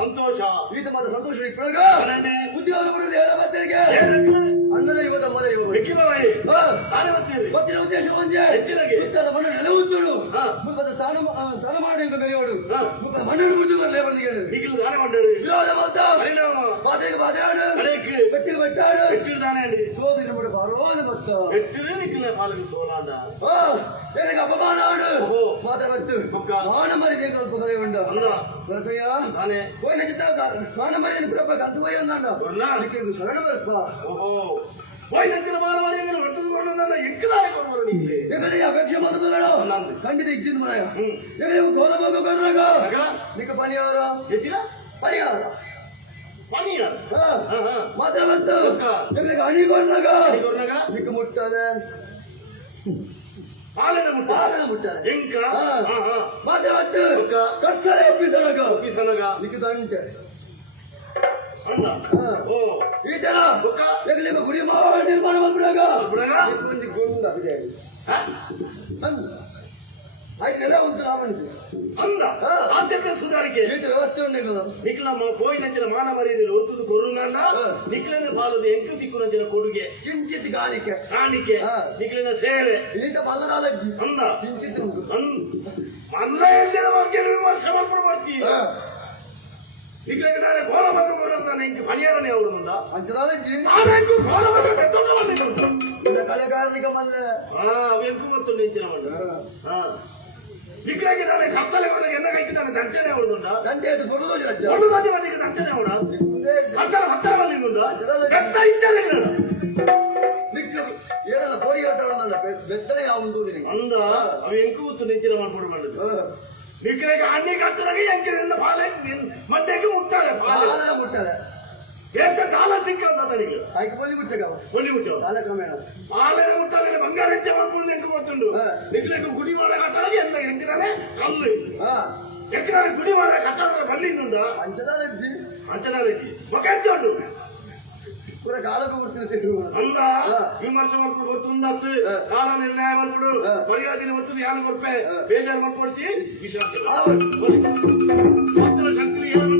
ಸಂತೋಷ ಈತ ಮಾತ್ರ ಸಂತೋಷ ಅನ್ನದ ಇವತ್ತ ಮೊದಲ ಗೊತ್ತಿನ ಉದ್ದೇಶ ಒಂದೇ ಮಣ್ಣು ನೆಲವುತ್ತುಡು ಸ್ನಾನ ಮಾಡಿ ಬೆರೆಯೋಡು ಮಣ್ಣನ್ನು ಮುಂದುವರಲೇ ಬಂದಿಗೆ ವಿರೋಧ ಮಾತಾಡು ಬೆಟ್ಟಿಗೆ ಬೆಟ್ಟಾಡು ಸೋದಿನ ಮುಡ ಬಾರೋದು ಮತ್ತ ಪಾಲಕ ಸೋಲಾದ எனக்கு அபமான ஆடு மாதவத்து மானமரி தேங்கள் புகழை உண்டு வரதையா நானே போய் நெஞ்சா மானமரி பிரப கந்து போய் வந்தாண்டா எனக்கு சரண வரப்பா ஓஹோ போய் நெஞ்ச மானமரி எங்க விட்டு கொண்டதಲ್ಲ எங்கதானே கொண்டு நீங்க எங்களை அபேட்சை மதங்களோ ಖಂಡಿತ ಇಚ್ಚಿನ ಮನೆಯ ಎಲ್ಲಿ ಗೋಲಭೋಗ ಕೊರ್ರಾಗ ನಿಕ ಪನಿಯಾರ ಎತ್ತಿರಾ ಪನಿಯಾರ ಪನಿಯಾರ ಮಾತ್ರ ಬಂತು ಎಲ್ಲಿ ಅಣಿ ಕೊರ್ರಾಗ ನಿಕ ಮುಟ್ಟದೆ ಪಾಲನೆ ಮುಟ್ಟಾರೆ ಎಂಕ ಮಾತಾಡತ್ತು ಕರ್ಸಲೆ ಒಪ್ಪಿಸನಗ ನಿಕ್ಕಿದಂತೆ ಅಂದ ಓ ಈ ಜನ ಎಗ್ಲಿಗೆ ಗುಡಿ ನಿರ್ಮಾಣ ಮಾಡ್ಬಿಡಾಗ ಒಂದು ಗುಂಡ ಇದೆ ಆಯ್ಕೆಲ್ಲ ಒಂದು ರಾಮನಿಗೆ ಅಂದ ಆದ್ಯತೆ ಸುಧಾರಿಕೆ ವ್ಯವಸ್ಥೆ ಉಂಟು ನಿಖಿಲ ಪೋಯಿನಂಚಿನ ಮಾನ ಮರ್ಯಾದೆ ಒತ್ತುದು ಕೊರುನಲ್ಲ ನಿಖಿಲನ ಪಾಲದ ಎಂಟು ದಿಕ್ಕುನಂಚಿನ ಕೊಡುಗೆ ಕಿಂಚಿತ್ ಕಾಣಿಕೆ ನಿಖಿಲನ ಸೇವೆ ಇಲ್ಲಿಂದ ಮಲ್ಲದಾಲಜ್ಜಿ ಅಂದ ಕಿಂಚಿತ್ ಮಲ್ಲ ಎಂದಿನ ಬಗ್ಗೆ ವಿಮರ್ಶ ಮಾಡ್ಕೊಡ್ಬರ್ತೀವಿ ನಿಖಿಲಕ್ಕೆ ತಾನೆ ಕೋಲ ಮಗ ಬರೋದಾನೆ ಇಂಕ ಪಣಿಯಾರನೇ ಅವರು ಮುಂದ ಅಂಚದಾಲಜ್ಜಿ ನಾನೆಂಕು ಕೋಲ ಮಗ ತೆತ್ತೊಂಡು ಬಂದಿದ್ದು ಕಲೆಗಾರನಿಗೆ ಮಲ್ಲ ಅವೆಂಕು ಮತ್ತು ನೆಂಚಿನ ಮಂಡ ವಿಕ್ರಗಿದ್ದಾನೆ ಕತ್ತಲೆ ಹೊರಗೆ ಎನ್ನ ಕೈಕಿದ್ದಾನೆ ದಂಚನೆ ಹೊಡೆದುಂಡ ದಂಚೆ ಅದು ಬೊಡುದಾಜಿ ಮನೆಗೆ ದಂಚನೆ ಹೊಡ ಹತ್ತರ ಹತ್ತರ ಬಂದಿದ್ದುಂಡ ಬೆತ್ತ ಇದ್ದಲ್ಲ ಏನೆಲ್ಲ ಕೋಡಿ ಆಟವನ್ನಲ್ಲ ಬೆತ್ತನೆ ಯಾವುದು ಅಂದ ಅವು ಎಂಕು ಕೂತು ನೆಂಚಿನ ಮಾಡ್ಕೊಂಡು ಮಾಡಿದ್ದು ವಿಕ್ರಗೆ ಅಣ್ಣಿ ಕತ್ತಲಾಗಿ ಎಂಕಿನಿಂದ ಪಾಲೆ ಮಡ್ಡೆಗೆ ಮುಟ್ಟಾಳೆ ಮುಟ್ಟಾಳೆ ಏತ ಕಾಲ ತಿಕ್ಕಂತನಿಗೆ ಆಯ್ಕೆ ಪೊಲಿ ಮುಚ್ಚಗವ ಒಳ್ಳಿ ಮುಚ್ಚ ಕಾಲಕ್ರಮೇಣ ಆಲೆ ಮುಟ್ಟಾಲೆ ಬಂಗಾರ ಹೆಚ್ಚ ಮಾಡ್ಕೊಂಡು ಎಂಕ ಗೊತ್ತುಂಡು ನಿಕ್ಲೆಂಕು ಗುಡಿ ಮಾಡ ಕಟ್ಟಡಗೆ ಎಲ್ಲ ಎಂಕಿದಾನೆ ಕಲ್ಲು ಎಂಕಿದಾನೆ ಗುಡಿ ಮಾಡ ಕಟ್ಟಡ ಕಲ್ಲಿಂದ ಅಂಚದಾರಜ್ಜಿ ಅಂಚನಾರಜ್ಜಿ ಮೊಕ ಹೆಚ್ಚು ಪೂರ ಕಾಲಕ್ಕೆ ಕೊಡ್ತಿರ್ತೀವಿ ಅಲ್ಲ ವಿಮರ್ಶೆ ಮಾಡ್ಕೊಂಡು ಗೊತ್ತುಂದತ್ತು ಕಾಲ ನಿರ್ಣಯ ಮಾಡ್ಬಿಡು ಮರ್ಯಾದೆ ಬರ್ತದೆ ಯಾರು ಕೊಡ್ಪೆ ಬೇಜಾರು ಮಾಡ್ಕೊಡ್ತಿ ವಿಶ್ವಾಸ ಶಕ್ತಿ ಏನು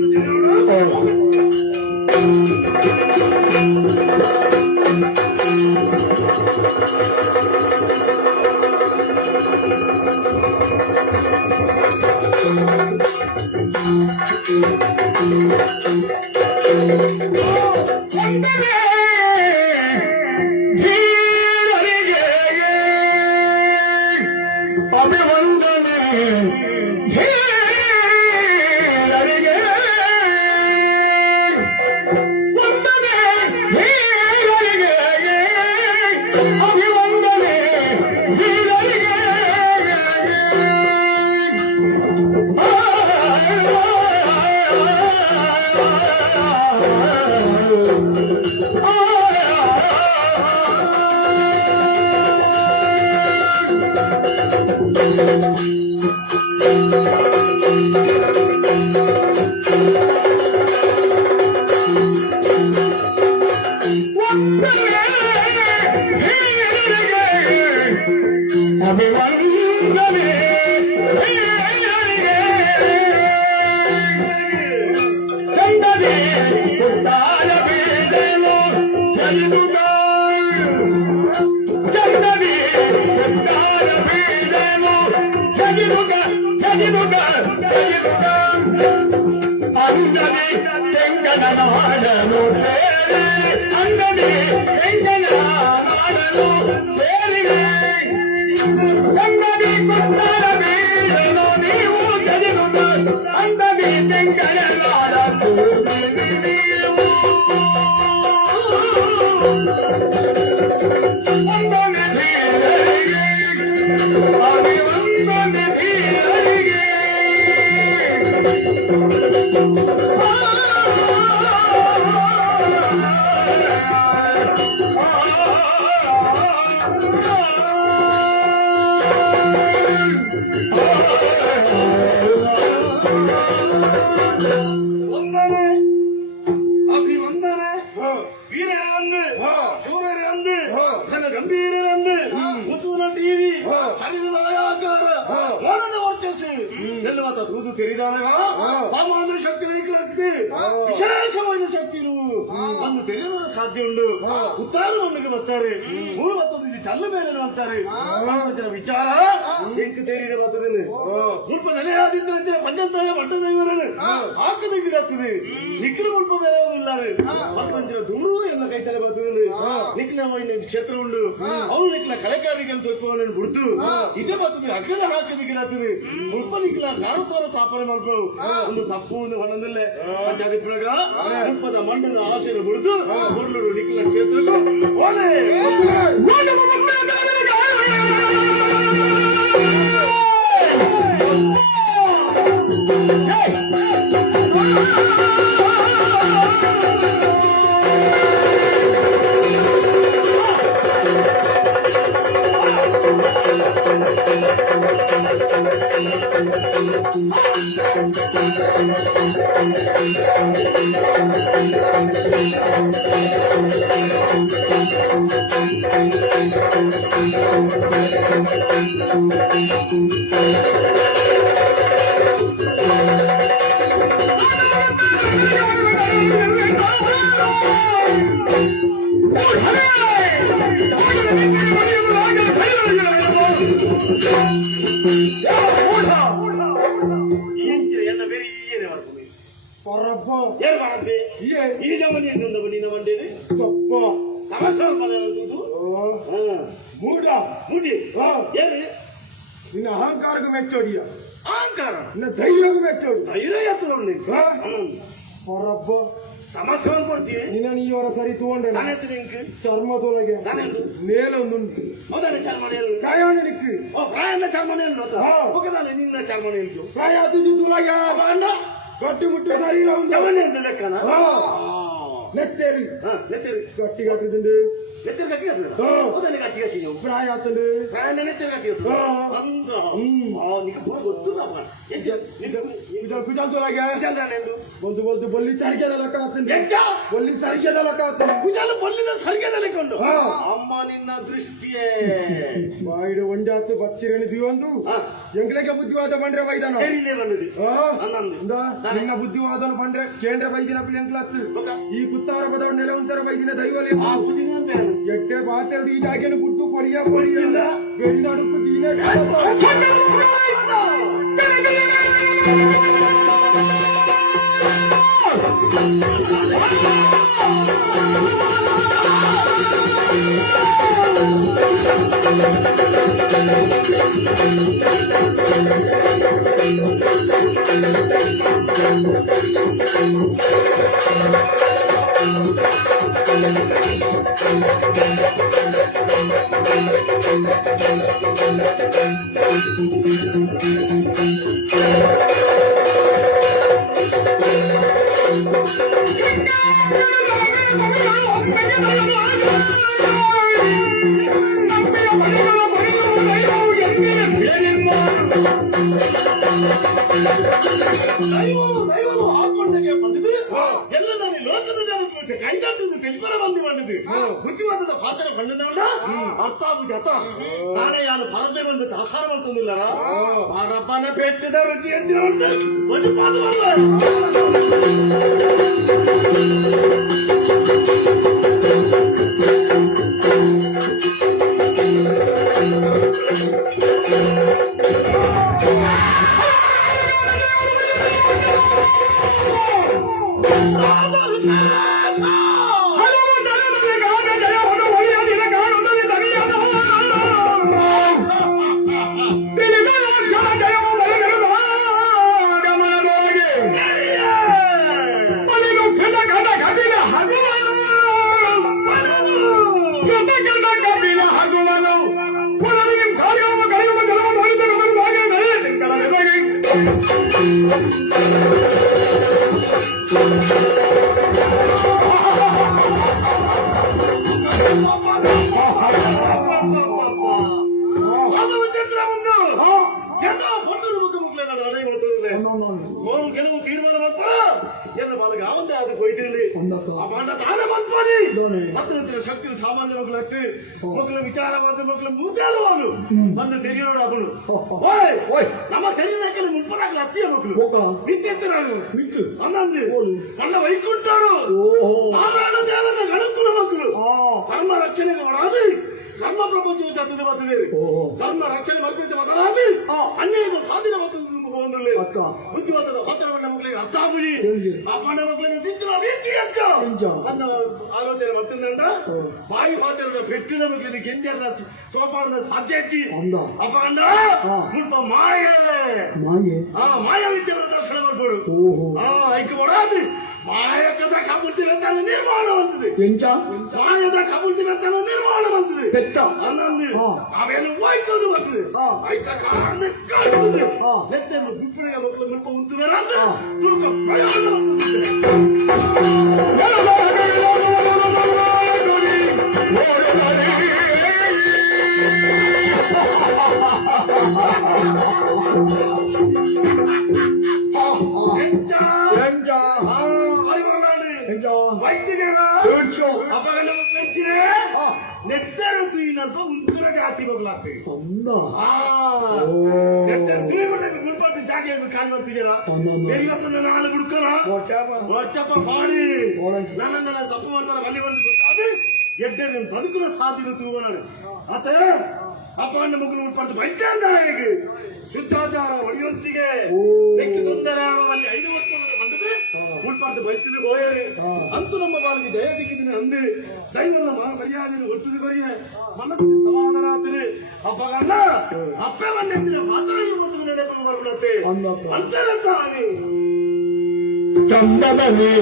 ಸಾಮಾನ್ಯ ಶಕ್ತಿ ವಿಶೇಷವಾದ ಶಕ್ತಿ ಒಂದು ತೆರೆಯುವ ಸಾಧ್ಯ ಉಂಟು ಉತ್ತಾರವನ್ನಿಗೆ ಬರ್ತಾರೆ ಮೂರು ಮತ್ತೊಂದು ಚಲ್ಲ ಮೇಲೆ ಅಂತಾರೆ ವಿಚಾರ ಎಂಕು ತೆರೆದ ಬರ್ತದೆ ಮುಲ್ಪ ನೆಲೆಯಾದಿದ್ದಂತೆ ಪಂಚಂತಾಯ ಮಟ್ಟದ ಹಾಕದ ಗಿಡ ಆಗ್ತದೆ ನಿಖಿಲ ಮುಲ್ಪ ಬೇರೆ ಇಲ್ಲ ದೂರು ಎಲ್ಲ ಕೈತಲೆ ಬರ್ತದೆ ನಿಖಿಲ ಕ್ಷೇತ್ರ ಉಂಟು ಅವ್ರು ನಿಖಿಲ ಕಳೆಕಾರಿಗಳು ತೋರಿಸುವ ಬಿಡ್ತು ಇದೇ ಬರ್ತದೆ ಅಗ್ಗಲೆ ಹಾಕದ ಗಿಡ ಆಗ್ತದೆ ಮುಲ್ಪ ನಿಖಿಲ ನಾನು ತೋರ ಸ್ಥಾಪನೆ ಮಾಡ್ಕೊ ಒಂದು ತಪ್ಪು ಒಂದು ಹೊಣದಲ್ಲೇ ಪಂಚಾಧಿಪುರಗ ಮುಪ್ಪದ ಮಂಡಲ ಆಶೆಯನ್ನು ಬಿಡುದು ಮುರುಳೂರು ನಿಖಿಲ ಕ್ಷೇತ್ರಕ್ಕೂ ಓಲೆ ಏನ್ ಮಾಡ್ಬಿ ಈ ಜಮನಿಯಿಂದ ನಿನ್ನ ಮಂಡೇನೆ ತಪ್ಪ ನಮಸ್ಕಾರ ಮೂಡ ಮುಡಿ ಏನ್ ನಿನ್ನ ಅಹಂಕಾರಕ್ಕೆ ಮೆಚ್ಚೋಡಿಯ ಅಹಂಕಾರ ನಿನ್ನ ಧೈರ್ಯಕ್ಕೆ ಮೆಚ್ಚೋಡಿ ಧೈರ್ಯ ಎತ್ತದ ಹೊರಬ್ಬ ನಮಸ್ಕಾರ ಕೊಡ್ತೀವಿ ನಿನ್ನ ನೀವರ ಸರಿ ತಗೊಂಡ್ರೆ ನಾನು ಎತ್ತ ನಿಂಗೆ ಚರ್ಮದೊಳಗೆ ನಾನೆಂದು ಮೇಲೊಂದುಂಟು ಹೌದಾನೆ ಚರ್ಮನೆಯಲ್ಲ ಕಾಯೋಣಿಕ್ಕೆ ಓ ಪ್ರಾಯನ ಚರ್ಮನೆಯಲ್ಲ ಹೋಗದಾನೆ ನಿನ್ನ ಚರ್ಮನೆಯಲ್ಲ ಪ್ರಾಯ ತುಲಾಗ ಗಂಡ ಗಟ್ಟಿ ಮುಟ್ಟು ಸರಿ ಇಲ್ಲ ಒಂದು ಚರ್ಮನೆ ಅಂತ ಲೆಕ್ಕನ ನೆತ್ತೇರಿ ನೆತ್ತೇರಿ ಗಟ್ಟಿ ಕಟ್ಟಿದ್ದುಂಡು ನೆತ್ತೇರಿ ಗಟ್ಟಿ ಕಟ್ಟಿದ ಅದನ್ನೇ ಗಟ್ಟಿ ಕಟ್ಟಿ ನೀವು ಪ್ರಾಯ ಆತಂಡು ಪ್ರಯಾಣ ನೆತ್ತೇರಿ ಗಟ್ಟಿ ಅಂತ ನಿಮಗೆ ಪೂರ ಗೊತ್ತು ಕುಜಾಲ್ದೊಳಗೆ ಬೊಲ್ದು ಬೊಲ್ದು ಬೊಲ್ಲಿ ಸರಿಗೆದ ಲೆಕ್ಕ ಆತಂಡು ಎಂತ ಬೊಲ್ಲಿ ಸರಿಗೆದ ಲೆಕ್ಕ ಆತಂಡು ಕುಜಾಲು ಬಲ್ಲಿದ ಸರಿಗೆದಲ್ಲಿ ಕೊಂಡು ಅಮ್ಮ ನಿನ್ನ ದೃಷ್ಟಿಯೇ ಬಾಯಿಡು ಒಂಜಾತು ಬಚ್ಚಿರಣಿ ದಿವಂದು ಎಂಗ್ಲೆಗೆ ಬುದ್ಧಿವಾದ ಬಂದ್ರೆ ಬೈದಾನ ಏರಿನೇ ಬಂದಿದೆ ನಿನ್ನ ಬುದ್ಧಿವಾದನ ಬಂದ್ರೆ ಕೇಂದ್ರ ಬೈದಿನ ಎಂಕ್ಲಾತ್ತು ಈ ಕುತ್ತಾರ ಪದ ನೆಲೆ ಒಂಥರ ಬೈದಿನ ದೈವಲಿ ಎಟ್ಟೆ ಪಾತ್ರದ ಈ ಜಾಗೆನ ಬುದ್ದು ಪರಿಯ ಪರಿಯಲ್ಲ ಬೆಳ್ಳಡುಕು ದೀನ ದೈವನು ಹಾಕೊಂಡಗೆ ಬಂದಿದ್ದು ಎಲ್ಲ ನಾನು ಲೋಕದ ಜನ ಕೈತಟ್ಟದು ತೆಲಿಪರ ಬಂದು ಬಂದಿದ್ದು ಬುದ್ಧಿವಾದದ ಪಾತ್ರ ಬಂದದವಲ್ಲ ಅರ್ಥ ಆಗ್ಬಿಟ್ಟು ಅರ್ಥ ನಾನೇ ಯಾರು ಪರಬೆ ಬಂದು ಆಹಾರ ಮಾಡ್ಕೊಂಡಿಲ್ಲಾರ ಪರಪ್ಪನ ಬೆಟ್ಟದ ರುಚಿ ಅಂತ ಒಂದು ಪಾದವಲ್ಲ ಗೆಲುವು ತೀರ್ಮಾನ ಮಾಡ್ತಾರ ಏನು ಬಾಲಗೆ ಅವಂದೇ ಅದಕ್ಕೆ ಹೋಯ್ತಿರಲಿ ಹತ್ತಿರ ಶಕ್ತಿ ಸಾಮಾನ್ಯ ಮಕ್ಕಳು ಹತ್ತಿ ಮಕ್ಕಳು ವಿಚಾರವಾದ ಮಕ್ಕಳು ಮೂತಾಲವಾರು ಬಂದು ತೆರಿಗೆ ನೋಡ ಅವನು ನಮ್ಮ ತೆರಿಗೆ ಮುನ್ಪರಾಗಲ ಹತ್ತಿಯ ಮಕ್ಕಳು ನಿತ್ಯಂತೆ ನಾನು ಅನ್ನಂದು ಕಣ್ಣ ವೈಕುಂಠರು ನಾರಾಯಣ ದೇವರ ಗಣಕುಲ ಮಕ್ಕಳು ಧರ್ಮ ರಕ್ಷಣೆಗೆ ಒಳಾದು ಧರ್ಮ ಪ್ರಪಂಚವು ಜೊತೆ ಬರ್ತದೆ ಧರ್ಮ ರಕ್ಷಣೆ ಮಕ್ಕಳಿಂದ ಬದಲಾದು ಅನ್ಯಾಯದ ಸಾಧನೆ ಬರ್ತದೆ ಬುದ್ಧಿವಾದದ ಪಾತ್ರವನ್ನ ಮಕ್ಕಳಿಗೆ ಅರ್ಥ ಆಗುಳಿ ಆ ಪಣ ಮಕ್ಕಳನ್ನು ತಿಂచిన ರೀತಿ ಅರ್ಥ ಅಂದ ಆಲೋಚನೆ ಮಾಡ್ತಿದ್ದಂಡ ಬಾಯಿ ಪಾತ್ರ ಪೆಟ್ಟಿನ ಮಕ್ಕಳಿಗೆ ಗೆಂಜರ ಸೋಪಾನ ಸಾಧ್ಯ ಅಪಂಡ ಮುಲ್ಪ ಮಾಯಲ್ಲೇ ಮಾಯಾ ವಿದ್ಯೆಗಳ ದರ್ಶನ ಮಾಡ್ಬೋಡು ಐಕ್ಯ ಮಾಡೋದು ಮಾಯಕದ ಕಬುಲ್ತಿನ ತನ್ನ ನಿರ್ಮಾಣ ಬಂತದೆ ಮಾಯದ ಕಬುಲ್ತಿನ ತನ್ನ ನಿರ್ಮಾಣ ಬಂತದೆ ಅನ್ನೊಂದು ಅವೇನು ಹೋಯ್ತದು ಬರ್ತದೆ ಆಯ್ತ ಕಾರಣ ಕಾಣ್ತದೆ ನೆತ್ತನ್ನು ಬಿಬ್ಬರಿಗೆ ಮಕ್ಕಳು ಮುಲ್ಪ ಉಂಟುದಾರ ಅಂತ ತುರ್ಕ ಪ್ರಯೋಜನ ನೆತ್ತರು ತುಯಿನಲ್ಪ ಉಂಟುರ ಜಾತಿ ಮಗಳಾಗ್ತದೆ ಮುನ್ಪಾಟಿ ಜಾಗ ಕಾಲ್ ಮಾಡ್ತಿದ್ದೀರಾ ಇವತ್ತು ನಾಳೆ ಹುಡುಕಲ್ಲ ವರ್ಷಪ್ಪ ಮಾಡಿ ನನ್ನ ತಪ್ಪು ಮಾಡ್ತಾರ ಅಲ್ಲಿ ಬಂದು ಗೊತ್ತಾದ್ರೆ ಎಡ್ಡೆ ನೀನು ಬದುಕುನ ಸಾಧ್ಯ ತೂಗೋಣ ಆತ ಅಪ್ಪಣ್ಣ ಮಗನು ಉಟ್ಪಡ್ತು ವೈದ್ಯಾಧಾರಿಗೆ ಶುದ್ಧಾಚಾರ ಒಡೆಯೊಂದಿಗೆ ಬೆಕ್ಕಿ ತೊಂದರೆ ಆಗುವಲ್ಲಿ 5 ವರ್ಷ ಬಂದದೆ ಉಳ್ಪಾಡ್ತು ಬೈತಿದ್ದು ಗೋಯರೆ ಅಂತೂ ನಮ್ಮ ಬಾಲಿಗೆ ದಯ ಸಿಕ್ಕಿದ್ದೀನಿ ಅಂದು ದೈವನ ಮರ್ಯಾದೆಯನ್ನು ಒಟ್ಟಿದು ಕೊರಿಯ ಮನಸ್ಸು ಸಮಾಧಾನಾತ್ರಿ ಅಪ್ಪಗಣ್ಣ ಅಪ್ಪೆ ಬಂದಿದ್ರೆ ಮಾತ್ರ ಇವತ್ತು ನೆನಪು ಬರ್ಬಿಡತ್ತೆ ಅಂತರಂತಾನೆ ಚಂದದಲ್ಲಿ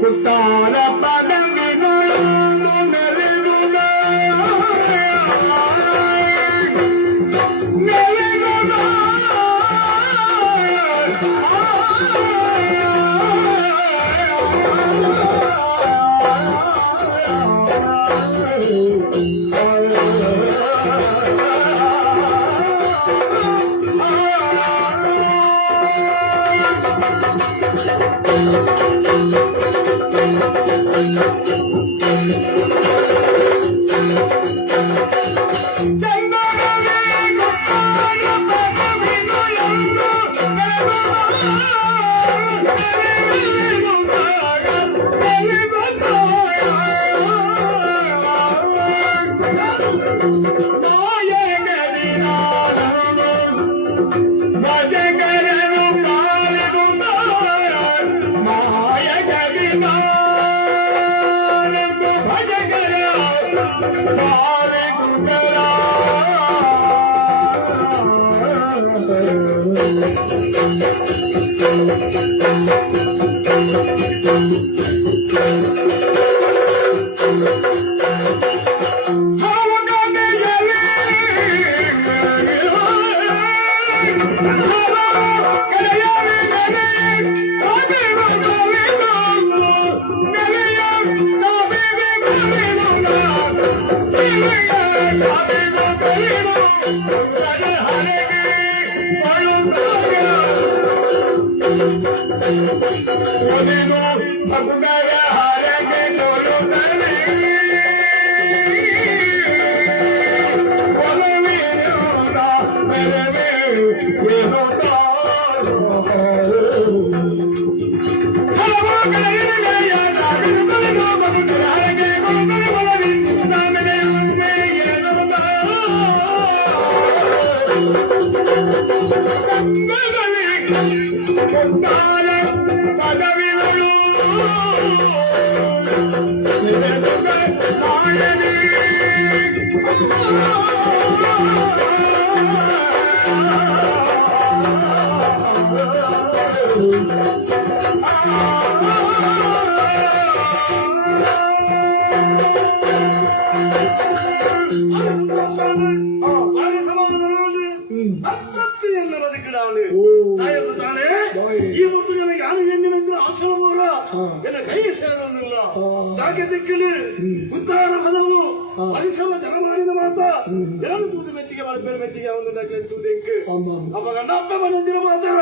ಕುತ್ತಾರ ಪದವಿನ ಅತೃಪ್ತಿ ಎನ್ನುವುದಕ್ಕಿಡಾವಳು ತಾಯೊಂದು ತಾನೇ ಈ ಮುಟ್ಟು ನನಗೆ ಯಾರು ಎಂದಿನಂತೆ ಆಶಲ ಮೂಲ ಎನ್ನ ಕೈ ಸೇರಲಿಲ್ಲ ಯಾಕೆ ದಿಕ್ಕಿಲು ಉದ್ದಾರ ಪದವು ಪರಿಸರ ಜನಮಾನಿನ ಮಾತ ಎರಡು ತೂದು ಮೆಚ್ಚಿಗೆ ಬಳಪೇರು ಮೆಚ್ಚಿಗೆ ಅವನು ತೂದು ಎಂಕು ಅಪ್ಪ ಗಂಡಪ್ಪ ಬಂದಿರೋ ಮಾತಾರ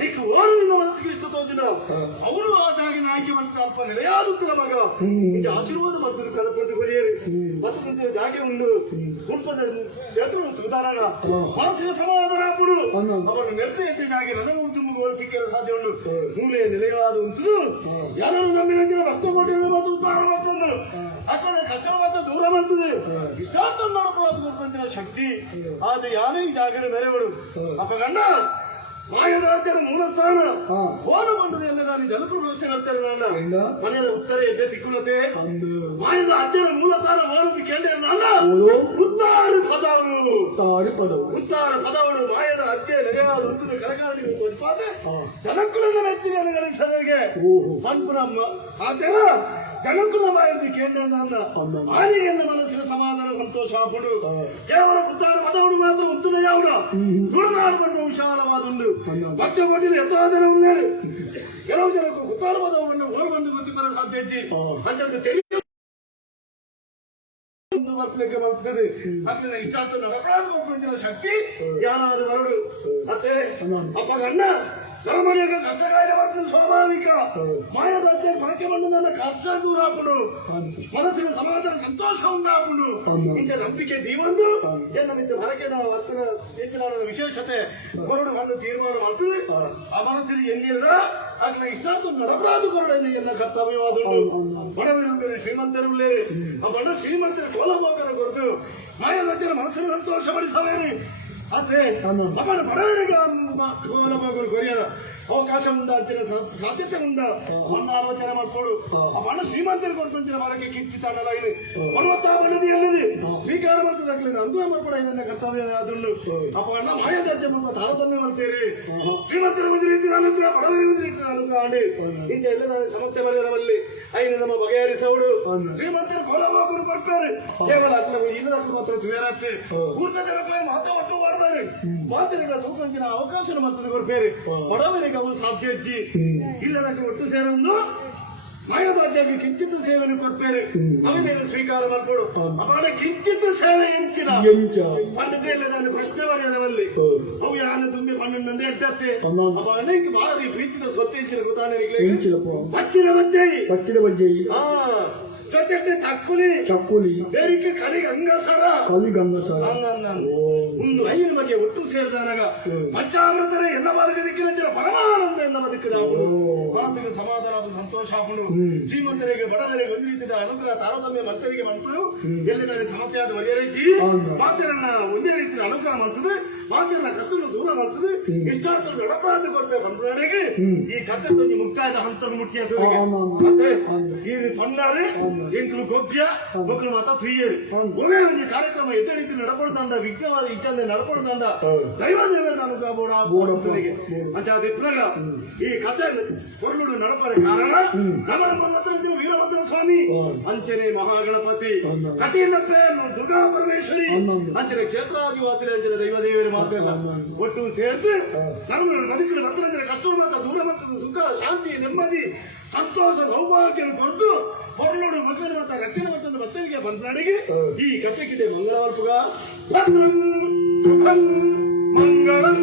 ನೀಕು ಓರಲಿನ ಮನಸ್ಸಿಗೆ ಇಷ್ಟು ತೋಚಿನ ಅವರು ಆ ಜಾಗಿನ ಆಯ್ಕೆ ಮಾಡಿದ ಅಲ್ಪ ನೆಲೆಯಾದುತ್ತಿರ ಮಗ ನಿಜ ಆಶೀರ್ವಾದ ಮತ್ತು ಕಲಪಟ್ಟು ಕೊಡಿಯರು ಮತ್ತು ನಿಂತ ಜಾಗೆ ಉಂಡು ಗುಂಪದ ಕ್ಷೇತ್ರ ಸುಧಾರಣ ಮನಸ್ಸಿನ ಸಮಾಧಾನ ಅಪ್ಪಡು ಅವನು ಮೆರ್ತೆಯಂತೆ ಜಾಗೆ ನನಗೆ ತುಂಬ ಸಿಕ್ಕಲು ಸಾಧ್ಯ ಉಂಟು ಮೂಲೆಯ ನೆಲೆಯಾದ ಉಂಟು ಯಾರು ನಂಬಿನ ಭಕ್ತ ಕೋಟೆಯನ್ನು ಮತ್ತು ಉದ್ಧಾರ ಮಾಡ್ತಂದು ಅಕ್ಕದ ಕಷ್ಟ ಮತ್ತು ದೂರ ಮಾಡ್ತದೆ ಇಷ್ಟಾರ್ಥ ಮಾಡಿಕೊಳ್ಳೋದು ಗೊತ್ತಿನ ಶಕ್ತಿ ಆದ್ರೆ ಯಾರೇ ಈ ಜಾಗದ ಮೆರೆಗಳು ಅಪ್ಪ ಗಂಡ ಮಾಯದಾದ್ಯರ ಮೂಲಸ್ಥಾನ ಹೋದ ಬಂಡದ ಎಲ್ಲದಾನಿ ಜಲಪ್ರವೇಶ ಹೇಳ್ತಾರೆ ನನ್ನ ಮನೆಯ ಉತ್ತರ ಎದ್ದೆ ತಿಕ್ಕುಲತೆ ಮಾಯದ ಅಜ್ಜರ ಮೂಲಸ್ಥಾನ ಹೋನದು ಕೇಂದ್ರ ನನ್ನ ಉತ್ತಾರ ಪದವರು ಮಾಯದ ಅಜ್ಜೆ ನೆರೆಯಾದ ಉತ್ತದ ಕಲಕಾಲಿಗೆ ತೋರಿಪಾದೆ ಜನಕುಲದ ಮೆಚ್ಚಿಗೆ ಗಳಿಸದಗೆ ಪಂಪುರಮ್ಮ ಆತರ ಜನಕುಲ ಮಾಯದ ಕೇಂದ್ರ ನನ್ನ ಆನೆಯನ್ನ ಮನಸ್ಸಿನ ಸಮಾಧಾನ ಸಂತೋಷ ಪಡು ಕೇವಲ ಉತ್ತಾರ ಪದವರು ಮಾತ್ರ ಉತ್ತನ ಯಾವಡ ನುಡಿದಾಡು ಬಣ್ಣ ವಿಶಾಲವಾದುಂಡು ಭಕ್ತ ಕೋಟಿನ ಎತ್ತವಾದನ ಉಳ್ಳೇರು ಕೆಲವು ಜನಕ್ಕೂ ಉತ್ತಾರ ಪದವನ್ನು ಹೊರಬಂದು ಗೊತ್ತಿಬರ ಸಾಧ್ಯ ಇದ್ದಿ ಅಂಚಂದು ತೆರಿಗೆ ವರ್ಷಕ್ಕೆ ಬರ್ತದೆ ಅಲ್ಲಿನ ಇಷ್ಟಾರ್ಥ ನರಪರಾಧ ಶಕ್ತಿ ಯಾರಾದ್ರೂ ಬರಡು ಮತ್ತೆ ಅಪ್ಪ ಗಣ್ಣ ನರಮನೆಯ ಕಷ್ಟಕಾರ್ಯ ಮಾಡ್ತದೆ ಸ್ವಾಭಾವಿಕ ಮಾಯದಾಸೆ ಬಳಕೆ ಬಂದು ನನ್ನ ಕಷ್ಟ ದೂರ ಹಾಕೊಂಡು ಮನಸ್ಸಿನ ಸಮಾಧಾನ ಸಂತೋಷ ಉಂಟಾಕೊಂಡು ಇಂಥ ನಂಬಿಕೆ ದೀವಂದು ಏನ ನಿಂತ ಹೊರಕೆ ನಾವು ಹತ್ತಿರ ಹೆಚ್ಚಿನ ವಿಶೇಷತೆ ಕೊರಡು ಬಂದು ತೀರ್ಮಾನ ಮಾಡ್ತದೆ ಆ ಮನಸ್ಸಿನ ಎಲ್ಲಿರದ ಆಗ್ಲ ಇಷ್ಟಾರ್ಥ ನರಪರಾಧ ಕೊರಡಲ್ಲಿ ಎನ್ನ ಕರ್ತವ್ಯವಾದುಂಟು ಬಡವರಿರುತ್ತೇನೆ ಶ್ರೀಮಂತರಿರುಳ್ಳೇರಿ ಆ ಬಡ ಶ್ರೀಮಂತರ ಕೋಲಭೋಗನ ಕೊರತು ಮಾಯದಾಸರ ಮನಸ್ಸಿನ ಸಂತೋಷ ಪಡಿಸವೇರಿ ಆದ್ರೆ ಅವನ ಬಡವರಿಗೆ ಕೋಲಭೋಗರು ಕೊರಿಯರ ಅವಕಾಶ ಉಂಡ ಅಂತಿನ ಸಾಧ್ಯತೆ ಉಂಡ ಮೊನ್ನ ಆಲೋಚನೆ ಮಾಡ್ಕೊಡು ಆ ಬಣ್ಣ ಶ್ರೀಮಂತರು ಕೊಡ್ಕೊಂತಿನ ಮರಕ್ಕೆ ಕಿತ್ತಿತ್ತಾನಲ್ಲ ಇದು ಬರುವತ್ತ ಬಣ್ಣದಿ ಎಲ್ಲಿದೆ ಸ್ವೀಕಾರ ಮಾಡ್ತದಾಗ್ಲಿ ಅನುಗ್ರಹ ಮಾಡ್ಕೊಡ ಇದನ್ನ ಕರ್ತವ್ಯ ಅದನ್ನು ಅಪ್ಪ ಅಣ್ಣ ಮಾಯದಾಜ್ಯ ಮಾಡುವ ತಾರತಮ್ಯ ಮಾಡ್ತೀರಿ ಶ್ರೀಮಂತರ ಒಂದು ರೀತಿ ಅನುಗ್ರಹ ಬಡವರಿಗೆ ಒಂದು ರೀತಿ ಅನುಗ್ರಹ ಮಾಡಿ ಇಂಥ ಎಲ್ಲ ಸಮಸ್ಯೆ ಬರೆಯರಲ್ಲಿ ಐನ ನಮ್ಮ ಬಗೆಹರಿಸೋಡು ಶ್ರೀಮಂತರು ಕೋಲಭೋಗರು ಕೊಡ್ತಾರೆ ಕೇವಲ ಇನ್ನದಕ್ಕೂ ಮಾತ್ರ ಸುವೇರತ್ತೆ ಪೂರ್ತ ಜನಕ್ಕೆ ಮಾತಾವಟ್ಟು ಮಾಡ್ತಾರೆ ಮಾತಿನ ತೂಕಂಚಿನ ಅವಕಾಶ ಮತ್ತದು ಕೊಡ್ಬೇರೆ ಬಡವರಿಗೆ ಅವು ಸಾಧ್ಯ ಇಜ್ಜಿ ಇಲ್ಲದಕ್ಕೆ ಒಟ್ಟು ಸೇರೊಂದು ಮಾಯದಾದ್ಯಾಗಿ ಕಿಂಚಿತ್ ಸೇವೆಯನ್ನು ಕೊಡ್ಬೇರೆ ಅವನೇನು ಸ್ವೀಕಾರ ಮಾಡ್ಕೊಡು ಅವನ ಕಿಂಚಿತ್ ಸೇವೆ ಎಂಚಿನ ಪಂಡದೆಲ್ಲ ನಾನು ಪ್ರಶ್ನೆ ಬರೆಯಲವಲ್ಲಿ ಅವು ಯಾನ ತುಂಬಿ ಪನ್ನೊಂದು ಎಂಟತ್ತೆ ಅವನಿಗೆ ಭಾರಿ ಪ್ರೀತಿದ ಸೊತ್ತೆಂಚಿನ ಗೊತ್ತಾನೆ ಪಚ್ಚಿನ ಬಜ್ಜೆ ಜೊತೆ ಚಕ್ಕುಲಿ ಬೇರಿಕೆ ಕಲಿ ಗಂಗಸರ ಒಂದು ಐದು ಬಗ್ಗೆ ಒಟ್ಟು ಸೇರಿದಾನಾಗ ಪಂಚಾಮೃತರ ಎನ್ನ ಬಾಲಕದಿಕ್ಕಿನ ಪರಮಾನಂದ ಎನ್ನ ಬದುಕಿನ ಮನಸ್ಸಿಗೆ ಸಮಾಧಾನ ಸಂತೋಷ ಹಾಕೊಂಡು ಶ್ರೀಮಂತರಿಗೆ ಬಡವರಿಗೆ ಒಂದು ರೀತಿಯ ಅನುಗ್ರಹ ತಾರತಮ್ಯ ಮಂತರಿಗೆ ಮಾಡ್ಕೊಂಡು ಎಲ್ಲಿದ್ದಾರೆ ಸಮಸ್ಯೆ ಆದ ಒಳ್ಳೆಯ ರೀತಿ ಮಾತರನ್ನ ಒಂದೇ ರೀತಿಯ ಅನುಗ್ರಹ ಮಾಡ್ತದೆ ಮಾತರನ್ನ ಕಷ್ಟಗಳು ದೂರ ಮಾಡ್ತದೆ ಇಷ್ಟಾರ್ಥ ಗಡಪಾದ ಕೊಡ್ಬೇಕು ಅನ್ಕೊಂಡೆಗೆ ಈ ಕಥೆ ಕೊಂಚ ಮುಕ್ತಾಯದ ಹಂತದ ಮುಟ್ಟಿ ಮತ್ತೆ ಈ ಪನ್ನಾರೆ ಎಂಕಲು ಗೊಬ್ಬ ಮಕ್ಕಳು ಮಾತ್ರ ತುಯ್ಯರು ಒಮ್ಮೆ ಒಂದು ಕಾರ್ಯಕ್ರಮ ಎಟ್ಟ ರೀತಿ ನಡ್ಕೊಳ್ದಂಡ ವಿಘ್ನವಾದ ಇಚ್ಛೆ ನಡ್ಕೊಳ್ದಂಡ ದೈವಾದೇವರು ಅನುಗ್ರಹ ಬೋಡರಿಗೆ ಅಂತ ಅದಿಪ್ರಾಗ ಈ ಕಥೆ పొర్లుడు నడపని కారణ నమరమన్నతను వీరభద్ర స్వామి అంచనే మహాగణపతి కఠిన పేరు దుర్గా పరమేశ్వరి అంచనే క్షేత్రాధివాసులు అంచన దైవదేవులు మాత్రమే ఒట్టు చేర్చి నలుగురు బతుకుడు ನಂತರ ಕಷ್ಟವಂತ ದೂರ ಮಾಡ್ತದೆ ಸುಖ ಶಾಂತಿ ನೆಮ್ಮದಿ ಸಂತೋಷ ಸೌಭಾಗ್ಯ ಕೊಟ್ಟು పొర్లుడు మకరవంత రక్షణవంత భక్తుడిಗೆ ಬಂದನಡಿಗೆ ಈ ಕಥೆಗಿದೆ ಮಂಗಳವಾರ್ಪುಗ ಭದ್ರಂ ಶುಭಂ ಮಂಗಳಂ